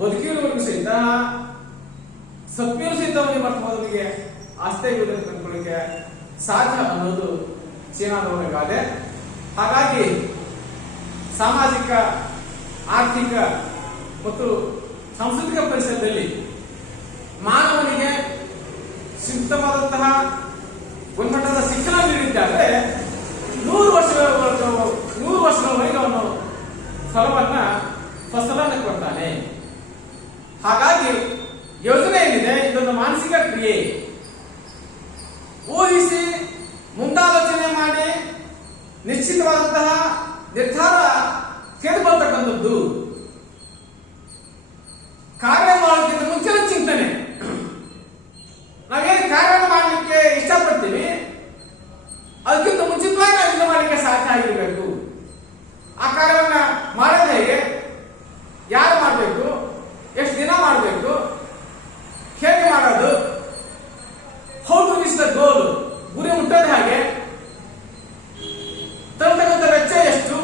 ಬದುಕಿರುವವರೆಗೂ ಸಹಿತ, ಸತ್ಮೇಲೂ ಸಹಿತ ಅವನಿಗೆ ಮೊದಲಿಗೆ ಆಸ್ತಿಯಾಗಿರುವುದನ್ನು ಕಂಡುಕೊಳ್ಳಿಕ್ಕೆ ಸಾಧ್ಯ ಅನ್ನೋದು ಚೀನಾದವರ ಗಾದೆ. ಹಾಗಾಗಿ ಸಾಮಾಜಿಕ, ಆರ್ಥಿಕ ಮತ್ತು ಸಾಂಸ್ಕೃತಿಕ ಪರಿಸರದಲ್ಲಿ ಮಾನವನಿಗೆ ಸೂಕ್ತವಾದಂತಹ ಗುಣಮಟ್ಟದ ಶಿಕ್ಷಣ ನೀಡಿದ್ದಾದ್ರೆ 100 ವರ್ಷಗಳವರೆಗೆ ಅವನು ಫಸಲನ್ನು ಕೊಡ್ತಾನೆ. ಹಾಗಾಗಿ ಯೋಜನೆ ಏನಿದೆ ಇದೊಂದು ಮಾನಸಿಕ ಕ್ರಿಯೆ. ಊಹಿಸಿ ಮುಂದಾಲೋಚನೆ ಮಾಡಿ ನಿಶ್ಚಿತವಾದಂತಹ ನಿರ್ಧಾರ ತೆಗೆದುಕೊಳ್ತಕ್ಕಂಥದ್ದು. ಕಾರ್ಯ ಮಾಡೋದಕ್ಕಿಂತ ಮುಂಚಿನ ಚಿಂತನೆ. ನಾವೇನು ಕಾರ್ಯವನ್ನು ಮಾಡಲಿಕ್ಕೆ ಇಷ್ಟಪಡ್ತೀವಿ ಅದಕ್ಕಿಂತ ಮುಂಚಿತವಾಗಿ ನಾವು ಇದನ್ನು ಮಾಡಲಿಕ್ಕೆ ಸಾಧ್ಯ ಆಗಿರಬೇಕು. ಆ ಕಾರ್ಯವನ್ನ ಮಾಡೋದು ಹೇಗೆ, ಯಾರು ಮಾಡಬೇಕು, ಎಷ್ಟು ದಿನ ಮಾಡಬೇಕು, ಹೇಗೆ ಮಾಡೋದು, how to reach the goal, ಗುರಿ ಮುಟ್ಟೋದು ಹಾಗೆ, ತರತಕ್ಕಂಥ ವೆಚ್ಚ ಎಷ್ಟು,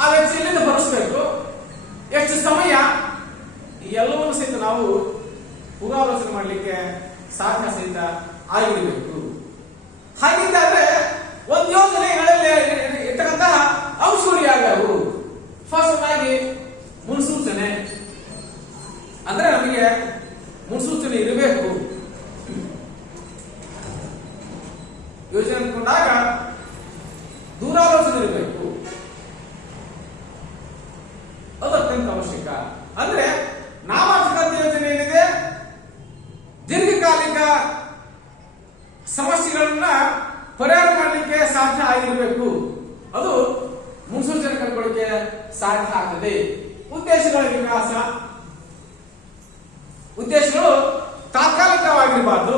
ಆ ವೆಚ್ಚ ಎಲ್ಲಿಂದ ಬರೆಸಬೇಕು, ಎಷ್ಟು ಸಮಯ, ಈ ಎಲ್ಲವನ್ನು ಸಹಿತ ನಾವು ಪೂರ್ವಾಲೋಚನೆ ಮಾಡಲಿಕ್ಕೆ ಸಾಧ್ಯ ಸಹಿತ ಆಗಿರಬೇಕು. ಹಾಗಿದ್ದಾದ್ರೆ ಒಂದು ಯೋಜನೆಗಳಲ್ಲಿ ಇರ್ತಕ್ಕಂತಹ ಅಂಶಗಳು ಯಾವ್ಯಾವು? ಫಸ್ಟ್ ಆಗಿ ಮುನ್ಸೂಚನೆ. ಅಂದ್ರೆ ನಮಗೆ ಮುನ್ಸೂಚನೆ ಇರಬೇಕು. ಯೋಜನೆ ಅಂದ್ಕೊಂಡಾಗ ದೂರಾಲೋಚನೆ ಇರಬೇಕು, ಅದು ಅತ್ಯಂತ ಅವಶ್ಯಕ. ಅಂದ್ರೆ ನಾವು ಮಾಡ್ತಕ್ಕಂಥ ಯೋಜನೆ ಏನಿದೆ ದೀರ್ಘಕಾಲಿಕ ಸಮಸ್ಯೆಗಳನ್ನ ಪರಿಹಾರ ಮಾಡಲಿಕ್ಕೆ ಸಾಧ್ಯ ಆಗಿರಬೇಕು. ಅದು ಮುನ್ಸೂಚನೆ ಕಂಡುಕೊಳ್ಳಿಕ್ಕೆ ಸಾಧ್ಯ ಆಗ್ತದೆ. ಉದ್ದೇಶಗಳ ವಿಕಾಸ, ಉದ್ದೇಶಗಳು ತಾತ್ಕಾಲಿಕವಾಗಿರಬಾರ್ದು,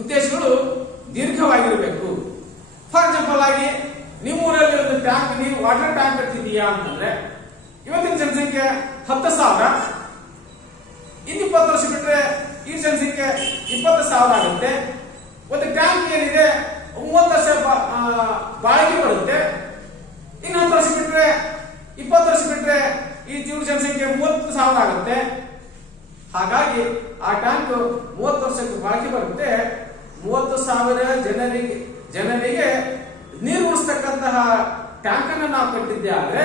ಉದ್ದೇಶಗಳು ದೀರ್ಘವಾಗಿರಬೇಕು. ಫಾರ್ ಎಕ್ಸಾಂಪಲ್ ಆಗಿ ನಿಮ್ಮೂರಲ್ಲಿ ಒಂದು ಟ್ಯಾಂಕ್, ನೀವು ವಾಟರ್ ಟ್ಯಾಂಕ್ ಕಟ್ಟಿದೀಯಾ ಅಂತಂದ್ರೆ ಇವತ್ತಿನ ಜನಸಂಖ್ಯೆ 10,000, ಇನ್ನು 20 ವರ್ಷ ಬಿಟ್ರೆ ಈ ಜನಸಂಖ್ಯೆ 20,000 ಆಗುತ್ತೆ. ಒಂದು ಟ್ಯಾಂಕ್ ಏನಿದೆ 30 ವರ್ಷ ಬಾಳಿಕೆ ಬರುತ್ತೆ. ಇನ್ನು 10 ವರ್ಷ ಬಿಟ್ರೆ 20 ವರ್ಷ ಬಿಟ್ರೆ ಈ ಜನಸಂಖ್ಯೆ 30,000 ಆಗುತ್ತೆ. ಹಾಗಾಗಿ ಆ ಟ್ಯಾಂಕ್ 30 ವರ್ಷಕ್ಕೆ ಬಾಳಿಕೆ ಬರುತ್ತೆ. 30,000 ಜನರಿಗೆ ನೀರು ಉಳಿಸ್ತಕ್ಕಂತಹ ಟ್ಯಾಂಕ್ ಅನ್ನು ನಾವು ಕಟ್ಟಿದ್ದೆ ಆದ್ರೆ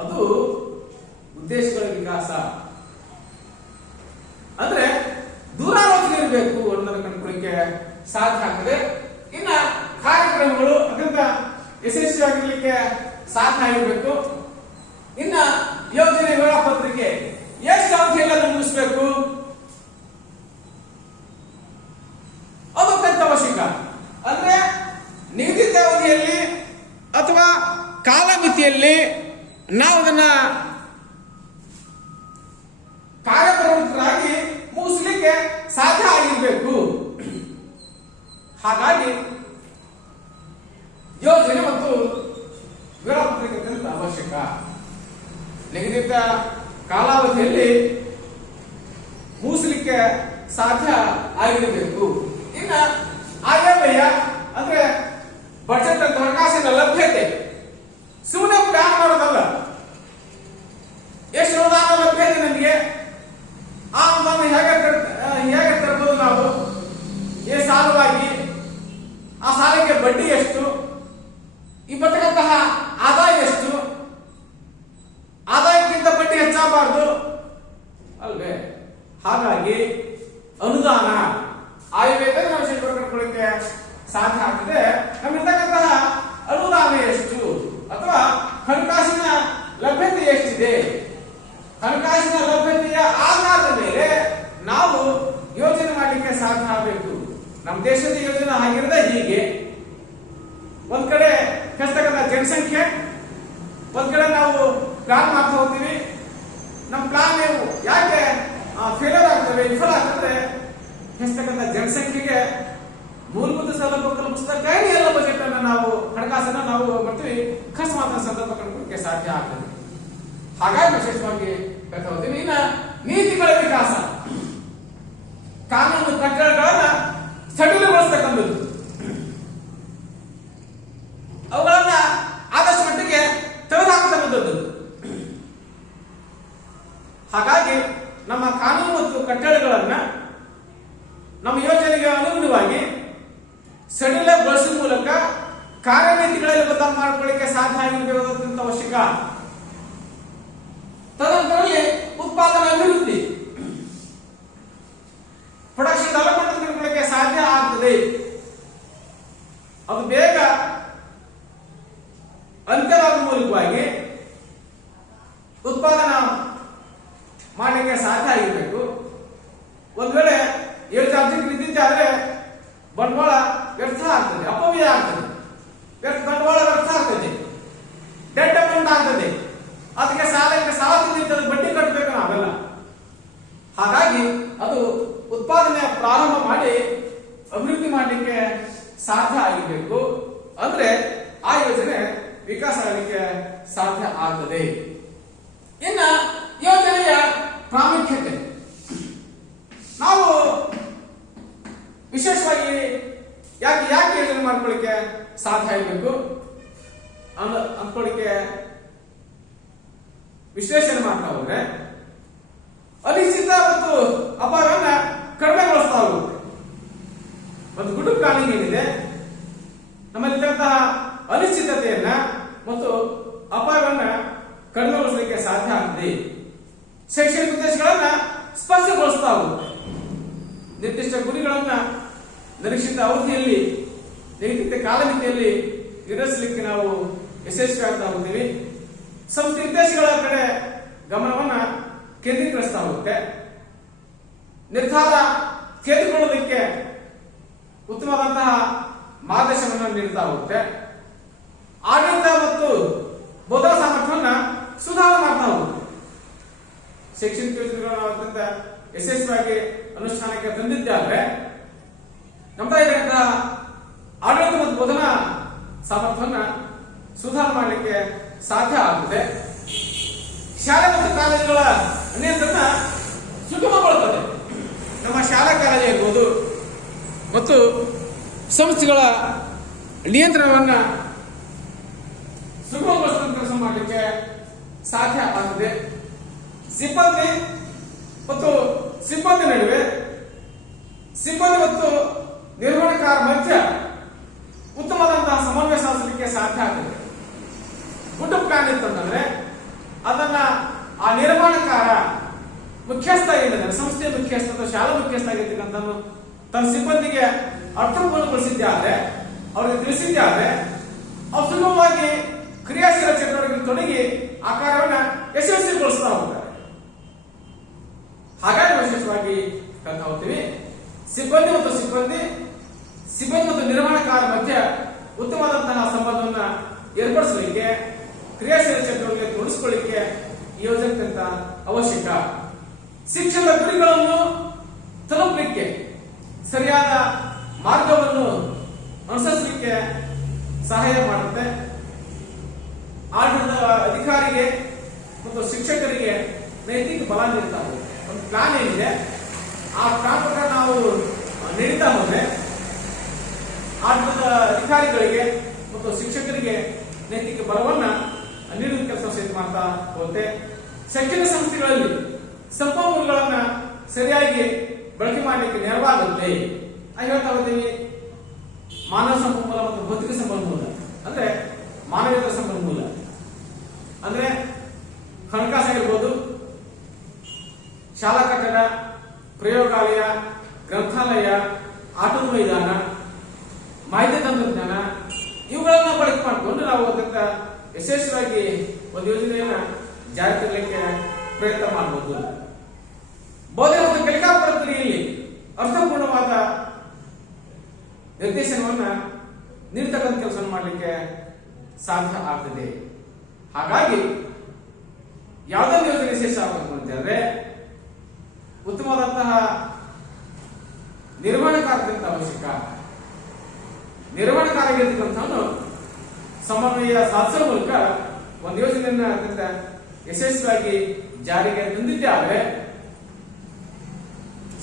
ಅದು ಉದ್ದೇಶಗಳ ವಿಕಾಸ. ಅಂದ್ರೆ ದೂರಾಲೋಚನೆ ಇರಬೇಕು ಅನ್ನೋದನ್ನ ಕಂಡುಕೊಳ್ಳಿಕ್ಕೆ ಸಾಧ್ಯ ಆಗ್ತದೆ. ಇನ್ನ ಕಾರ್ಯಕ್ರಮಗಳು ಅದರಿಂದ ಯಶಸ್ವಿಯಾಗಿರ್ಲಿಕ್ಕೆ ಸಾಧ್ಯ ಆಗಿರ್ಬೇಕು. ಇನ್ನ ಯೋಜನೆ ವೇಳಾಪತ್ರಿಕೆ ಎಷ್ಟು ಅವಧಿಯಲ್ಲಿ ಮುಗಿಸ್ಬೇಕು ಅದು ಅತ್ಯಂತ ಅವಶ್ಯಕ. ಅಂದ್ರೆ ನಿಗದಿತ ಅವಧಿಯಲ್ಲಿ ಅಥವಾ ಕಾಲಮಿತಿಯಲ್ಲಿ ನಾವು ಅದನ್ನ ಕಾರ್ಯಪ್ರವೃತ್ತರಾಗಿ ಮುಗಿಸ್ಲಿಕ್ಕೆ ಸಾಧ್ಯ ಆಗಿರ್ಬೇಕು. ಹಾಗಾಗಿ ಯೋಜನೆ ಮತ್ತು ವೇಳಾಪತ್ರಿಕೆ ಅತ್ಯಂತ ಅವಶ್ಯಕ. ನಿಗದಿತ ಕಾಲಾವಧಿಯಲ್ಲಿ ಮುಗಿಸ್ಲಿಕ್ಕೆ ಸಾಧ್ಯ ಆಗಿರಬೇಕು. ಇನ್ನ ಆಯವ್ಯಯ ಅಂದ್ರೆ ಬಜೆಟ್ ಅಂತ ಹಣಕಾಸಿನ ಲಭ್ಯತೆ, ಸುಮ್ಮನೆ ಪ್ಲಾನ್ ಮಾಡೋದಲ್ಲ. ಎಷ್ಟು ಅನುದಾನ ಲಭ್ಯ ಇದೆ ನಮಗೆ, ಆ ಅನುದಾನ ಹೇಗೆ ತರಬಹುದು, ನಾವು ಏ ಸಾಲವಾಗಿ, ಆ ಸಾಲಕ್ಕೆ ಬಡ್ಡಿ ಎಷ್ಟು, ಈ ಬರ್ತಕ್ಕಂತಹ ಆದಾಯ ಎಷ್ಟು, ಆದಾಯಕ್ಕಿಂತ ಬಡ್ಡಿ ಹೆಚ್ಚಾಗಬಾರ್ದು ಅಲ್ವೇ. ಹಾಗಾಗಿ ಅನುದಾನ ಆಯವ್ಯಯದ ನಾವು ಕಂಡುಕೊಳ್ಳಿಕ್ಕೆ ಸಾಧ್ಯ ಆಗ್ತದೆ. ನಮ್ಮಿರ್ತಕ್ಕಂತಹ ಅನುದಾನ ಎಷ್ಟು ಅಥವಾ ಹಣಕಾಸಿನ ಲಭ್ಯತೆ ಎಷ್ಟಿದೆ, ಹಣಕಾಸಿನ ಲಭ್ಯತೆಯ ಆಧಾರದ ಮೇಲೆ ನಾವು ಯೋಜನೆ ಮಾಡಲಿಕ್ಕೆ ಸಾಧ್ಯ ಆಗಬೇಕು. ನಮ್ಮ ದೇಶದ ಯೋಜನೆ ಆಗಿರೋದೇ ಹೀಗೆ. ಒಂದ್ ಕಡೆ ಹೆಚ್ಚತಕ್ಕಂಥ ಜನಸಂಖ್ಯೆ, ಒಂದ್ ಕಡೆ ನಾವು ಪ್ಲಾನ್ ಮಾಡ್ತಾ ಹೋಗ್ತೀವಿ. ನಮ್ಮ ಪ್ಲಾನ್ ಯಾಕೆ ಫೇಲ್ಯೂರ್ ಆಗ್ತವೆ, ವಿಫಲ ಆಗ್ತದೆ, ಹೆಚ್ಚತಕ್ಕಂಥ ಜನಸಂಖ್ಯೆಗೆ ಮೂಲಭೂತ ಸೌಲಭ್ಯ ಕಲ್ಪಿಸೋದಕ್ಕಾಗಿ ಎಲ್ಲ ಬಜೆಟ್ ಅನ್ನ ನಾವು ಹಣಕಾಸನ್ನ ನಾವು ಮಾಡ್ತೀವಿ, ಖರ್ಚು ಮಾತ್ರ ಸಂದರ್ಭ ಕಂಡುಕೊಳ್ಳಕ್ಕೆ ಸಾಧ್ಯ ಆಗ್ತದೆ. ಹಾಗಾಗಿ ವಿಶೇಷವಾಗಿ ಹೇಳ್ತಾ ಹೋಗ್ತೀವಿ. ಇನ್ನ ನೀತಿಗಳ ವಿಕಾಸ, ಕಾನೂನು ಕಟ್ಟಡಗಳನ್ನ ಸಡಿಲಗೊಳಿಸ್ತಕ್ಕಂಥದ್ದು, ಅವುಗಳನ್ನ ಆದಷ್ಟು ಮಟ್ಟಿಗೆ ತೆಗೆದುಹಾಕತಕ್ಕಂಥದ್ದು. ಹಾಗಾಗಿ ನಮ್ಮ ಕಾನೂನು ಮತ್ತು ಕಟ್ಟಡಗಳನ್ನ ನಮ್ಮ ಯೋಜನೆಗೆ ಅನುಗುಣವಾಗಿ ಸಡಿಲಗೊಳಿಸುವ ಮೂಲಕ ಕಾರ್ಯನೀತಿಗಳಲ್ಲಿ ಬದಲಾವಣೆ ಮಾಡಿಕೊಳ್ಳಿಕ್ಕೆ ಸಾಧ್ಯ ಆಗಿರಬೇಕು ಅವಶ್ಯಕ. ತದನಂತರದಲ್ಲಿ ಉತ್ಪಾದನಾ ಅಭಿವೃದ್ಧಿ, ಪ್ರೊಡಕ್ಷನ್ ಡೆವಲಪ್ಮೆಂಟ್ ತಿಳ್ಕೊಳ್ಳಿಕ್ಕೆ ಸಾಧ್ಯ ಆಗ್ತದೆ. ಅದು ಬೇಗ ಅಂತ್ಯವಾಗುವ ಮೂಲಕವಾಗಿ ಉತ್ಪಾದನಾ ಮಾಡಲಿಕ್ಕೆ ಸಾಧ್ಯ ಆಗಿರಬೇಕು. ಒಂದ್ ವೇಳೆ ಯೋಜನೆ ನಿಂತಿದ್ದೆ ಆದ್ರೆ ಬಂಡವಾಳ ವ್ಯರ್ಥ ಆಗ್ತದೆ, ಅಪವ್ಯಯ ಆಗ್ತದೆ, ಬಂಡವಾಳ ವ್ಯರ್ಥ ಆಗ್ತದೆ, ಡೆಟ್ ಅಮೌಂಟ್ ಆಗ್ತದೆ. ಅದಕ್ಕೆ ಸಾಲ ತಿಂದಿರ್ತದೆ, ಬಡ್ಡಿ ಕಟ್ಟಬೇಕು ನಾವೆಲ್ಲ. ಹಾಗಾಗಿ ಅದು ಉತ್ಪಾದನೆ ಪ್ರಾರಂಭ ಮಾಡಿ ಅಭಿವೃದ್ಧಿ ಮಾಡಲಿಕ್ಕೆ ಸಾಧ್ಯ ಆಗಿರಬೇಕು. ಅಂದ್ರೆ ಆ ಯೋಜನೆ ವಿಕಾಸ ಆಗಲಿಕ್ಕೆ ಸಾಧ್ಯ ಆಗ್ತದೆ. ಇನ್ನ ಯೋಜನೆಯ ಪ್ರಾಮುಖ್ಯತೆ ನಾವು ವಿಶೇಷವಾಗಿ ಯಾಕೆ ಯೋಜನೆ ಮಾಡ್ಕೊಳ್ಳಿಕ್ಕೆ ಸಾಧ್ಯ ಆಗಬೇಕು ಅಂದ್ಕೊಳ್ಳಿಕ್ಕೆ ವಿಶ್ಲೇಷಣೆ ಮಾಡ್ತಾ ಹೋದ್ರೆ ಅನಿಶ್ಚಿತ ಮತ್ತು ಅಪಾಯವನ್ನ ಕಡಿಮೆಗೊಳಿಸ್ತಾ ಹೋಗುತ್ತೆ. ಒಂದು ಗುಡ್ ಪ್ಲಾನಿಂಗ್ ಏನಿದೆ, ನಮ್ಮಲ್ಲಿದ್ದಂತಹ ಅನಿಶ್ಚಿತತೆಯನ್ನ ಮತ್ತು ಅಪಾಯವನ್ನ ಕಡಿಮೆಗೊಳಿಸಲಿಕ್ಕೆ ಸಾಧ್ಯ ಆಗ್ತದೆ. ಶೈಕ್ಷಣಿಕ ಉದ್ದೇಶಗಳನ್ನ ಸ್ಪಷ್ಟಗೊಳಿಸ್ತಾ ಹೋಗುತ್ತೆ. ನಿರ್ದಿಷ್ಟ ಗುರಿಗಳನ್ನ ನಿರೀಕ್ಷಿತ ಅವಧಿಯಲ್ಲಿ, ನಿಗದಿತ ಕಾಲಮಿತಿಯಲ್ಲಿ ನಿರ್ಧರಿಸಲಿಕ್ಕೆ ನಾವು ಯಶಸ್ವಿ ಆಗ್ತಾ ಹೋಗ್ತೀವಿ. ಸಂಸ್ಥೆ ಉದ್ದೇಶಗಳ ಕಡೆ ಗಮನವನ್ನ ಕೇಂದ್ರೀಕರಿಸ್ತಾ ಹೋಗುತ್ತೆ. ನಿರ್ಧಾರ ತೆಗೆದುಕೊಳ್ಳೋದಕ್ಕೆ ಉತ್ತಮವಾದಂತಹ ಮಾರ್ಗದರ್ಶನವನ್ನು ನೀಡುತ್ತಾ ಹೋಗುತ್ತೆ. ಆಡಳಿತ ಮತ್ತು ಬೋಧನಾ ಸಾಮರ್ಥ್ಯವನ್ನು ಸುಧಾರಣೆ ಮಾಡ್ತಾ ಹೋಗುತ್ತೆ. ಶೈಕ್ಷಣಿಕ ಯೋಜನೆಗಳನ್ನು ಅತ್ಯಂತ ಯಶಸ್ವಿಯಾಗಿ ಅನುಷ್ಠಾನಕ್ಕೆ ತಂದಿದ್ದಾದ್ರೆ ನಮ್ಮದಾಗಿರುವಂತಹ ಆಡಳಿತ ಮತ್ತು ಬೋಧನಾ ಸಾಮರ್ಥ್ಯವನ್ನು ಸುಧಾರಣೆ ಮಾಡಲಿಕ್ಕೆ ಸಾಧ್ಯ ಆಗುತ್ತದೆ. ಶಾಲೆ ಮತ್ತು ಕಾಲೇಜುಗಳ ನಿಯಂತ್ರಣ ಸುಗಮಗೊಳ್ಳುತ್ತದೆ. ನಮ್ಮ ಶಾಲಾ ಕಾಲೇಜು ಇರ್ಬೋದು ಮತ್ತು ಸಂಸ್ಥೆಗಳ ನಿಯಂತ್ರಣವನ್ನು ಸುಗಮಗೊಳಿಸುವಂತ ಕೆಲಸ ಮಾಡಲಿಕ್ಕೆ ಸಾಧ್ಯ ಆಗುತ್ತದೆ. ಸಿಬ್ಬಂದಿ ಮತ್ತು ಸಿಬ್ಬಂದಿ ನಡುವೆ, ಸಿಬ್ಬಂದಿ ಮತ್ತು ನಿರ್ವಹಣೆಕಾರ ಮಧ್ಯ ಉತ್ತಮವಾದಂತಹ ಸಮನ್ವಯ ಸಾಧಿಸಲಿಕ್ಕೆ ಸಾಧ್ಯ ಆಗ್ತದೆ. ಗುಡ್ ಪ್ಲಾನ್ ಇತ್ತಂತಂದ್ರೆ ಅದನ್ನ ಆ ನಿರ್ಮಾಣಕಾರ ಮುಖ್ಯಸ್ಥ ಏನಿದ್ದಾರೆ, ಸಂಸ್ಥೆಯ ಮುಖ್ಯಸ್ಥ ಅಥವಾ ಶಾಲಾ ಮುಖ್ಯಸ್ಥ ಆಗಿರ್ತಕ್ಕಂಥ ತನ್ನ ಸಿಬ್ಬಂದಿಗೆ ಅರ್ಥಪೂರ್ಣಗೊಳಿಸಿದ್ದೆ ಆದ್ರೆ, ಅವರಿಗೆ ತಿಳಿಸಿದ್ದೆ ಆದ್ರೆ ಅವ್ರು ಸುಲಭವಾಗಿ ಕ್ರಿಯಾಶೀಲ ಚಟುವಟಿಕೆಯಲ್ಲಿ ತೊಡಗಿ ಆ ಕಾರ್ಯವನ್ನ ಯಶಸ್ವಿಗೊಳಿಸ್ತಾ ಹೋಗ್ತಾರೆ. ಹಾಗಾಗಿ ವಿಶೇಷವಾಗಿ ಕಲ್ತಾ ಹೋಗ್ತೀವಿ. ಸಿಬ್ಬಂದಿ ಮತ್ತು ನಿರ್ಮಾಣಕಾರ ಮಧ್ಯ ಉತ್ತಮವಾದಂತಹ ಸಂಬಂಧವನ್ನ ಏರ್ಪಡಿಸಲಿಕ್ಕೆ, ಕ್ರಿಯಾಶೀಲ ಚಟುವಟಿಕೆ ತೊಡಗಿಸಿಕೊಳ್ಳಿಕ್ಕೆ ಈ ಯೋಜನೆ ಅತ್ಯಂತ ಅವಶ್ಯಕ. ಶಿಕ್ಷಣದ ಗುರಿಗಳನ್ನು ತಲುಪಲಿಕ್ಕೆ ಸರಿಯಾದ ಮಾರ್ಗವನ್ನು ಅನುಸರಿಸಲಿಕ್ಕೆ ಸಹಾಯ ಮಾಡುತ್ತೆ. ಆಡಳಿತ ಅಧಿಕಾರಿಗೆ ಮತ್ತು ಶಿಕ್ಷಕರಿಗೆ ನೈತಿಕ ಬಲ ನೀಡ್ತಾ ಹೋಗುತ್ತೆ. ಒಂದು ಪ್ಲಾನ್ ಏನಿದೆ ಆ ಪ್ಲಾನ್ ಪ್ರಕಾರ ನಾವು ನೀಡ್ತಾ ಹೋದ್ರೆ ಆಡಳಿತ ಅಧಿಕಾರಿಗಳಿಗೆ ಮತ್ತು ಶಿಕ್ಷಕರಿಗೆ ನೈತಿಕ ಬಲವನ್ನ ನೀಡುವ ಕೆಲಸ ಸಹಿತ ಮಾಡ್ತಾ ಹೋಗುತ್ತೆ. ಶೈಕ್ಷಣಿಕ ಸಂಸ್ಥೆಗಳಲ್ಲಿ ಸಂಪನ್ಮೂಲಗಳನ್ನ ಸರಿಯಾಗಿ ಬಳಕೆ ಮಾಡಲಿಕ್ಕೆ ನೆರವಾಗುತ್ತೆ. ಹೇಳ್ತಾ ಹೋಗ್ತೀವಿ ಮಾನವ ಸಂಪನ್ಮೂಲ ಮತ್ತು ಭೌತಿಕ ಸಂಪನ್ಮೂಲ ಅಂದ್ರೆ ಮಾನವೀಯತೆ ಸಂಪನ್ಮೂಲ ಅಂದ್ರೆ ಹಣಕಾಸಾಗಿರ್ಬೋದು, ಶಾಲಾ ಕಟ್ಟಡ, ಪ್ರಯೋಗಾಲಯ, ಗ್ರಂಥಾಲಯ, ಆಟದ ಮೈದಾನ, ಮಾಹಿತಿ ತಂತ್ರಜ್ಞಾನ ಇವುಗಳನ್ನ ಬಳಕೆ ಮಾಡಿಕೊಂಡು ನಾವು ಅದಕ್ಕ ಯಶಸ್ವಿಯಾಗಿ ಒಂದು ಯೋಜನೆಯನ್ನ ಜಾರಿ ತರಲಿಕ್ಕೆ ಪ್ರಯತ್ನ ಮಾಡಬಹುದು. ಬೋಧನೆ ಮತ್ತು ಕಲಿಕಾ ಪ್ರಕ್ರಿಯೆಯಲ್ಲಿ ಅರ್ಥಪೂರ್ಣವಾದ ನಿರ್ದೇಶನವನ್ನ ನೀಡ್ತಕ್ಕಂಥ ಕೆಲಸ ಮಾಡಲಿಕ್ಕೆ ಸಾಧ್ಯ ಆಗ್ತದೆ. ಹಾಗಾಗಿ ಯಾವುದೇ ಯೋಜನೆ ವಿಶೇಷ ಆಗಬೇಕು ಅಂತ ಹೇಳಿದ್ರೆ ಉತ್ತಮವಾದಂತಹ ನಿರ್ವಹಣೆಕಾರರಿಂದ ಅವಶ್ಯಕ. ನಿರ್ವಹಣೆಕಾರಗಿರ್ತಕ್ಕಂಥವನು ಸಮನ್ವಯ ಸಾಧಿಸುವ ಮೂಲಕ ಒಂದು ಯೋಜನೆಯನ್ನ ಅತ್ಯಂತ ಯಶಸ್ವಿಯಾಗಿ ಜಾರಿಗೆ ತಂದಿದ್ದೇ ಆದರೆ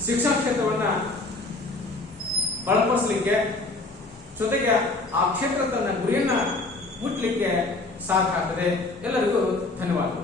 ಶಿಕ್ಷಣ ಕ್ಷೇತ್ರವನ್ನ ಬಲಪಡಿಸಲಿಕ್ಕೆ ಜೊತೆಗೆ ಆ ಕ್ಷೇತ್ರ ತನ್ನ ಗುರಿಯನ್ನ ಮುಟ್ಟಲಿಕ್ಕೆ ಸಾಧ್ಯ ಆಗ್ತದೆ. ಎಲ್ಲರಿಗೂ ಧನ್ಯವಾದಗಳು.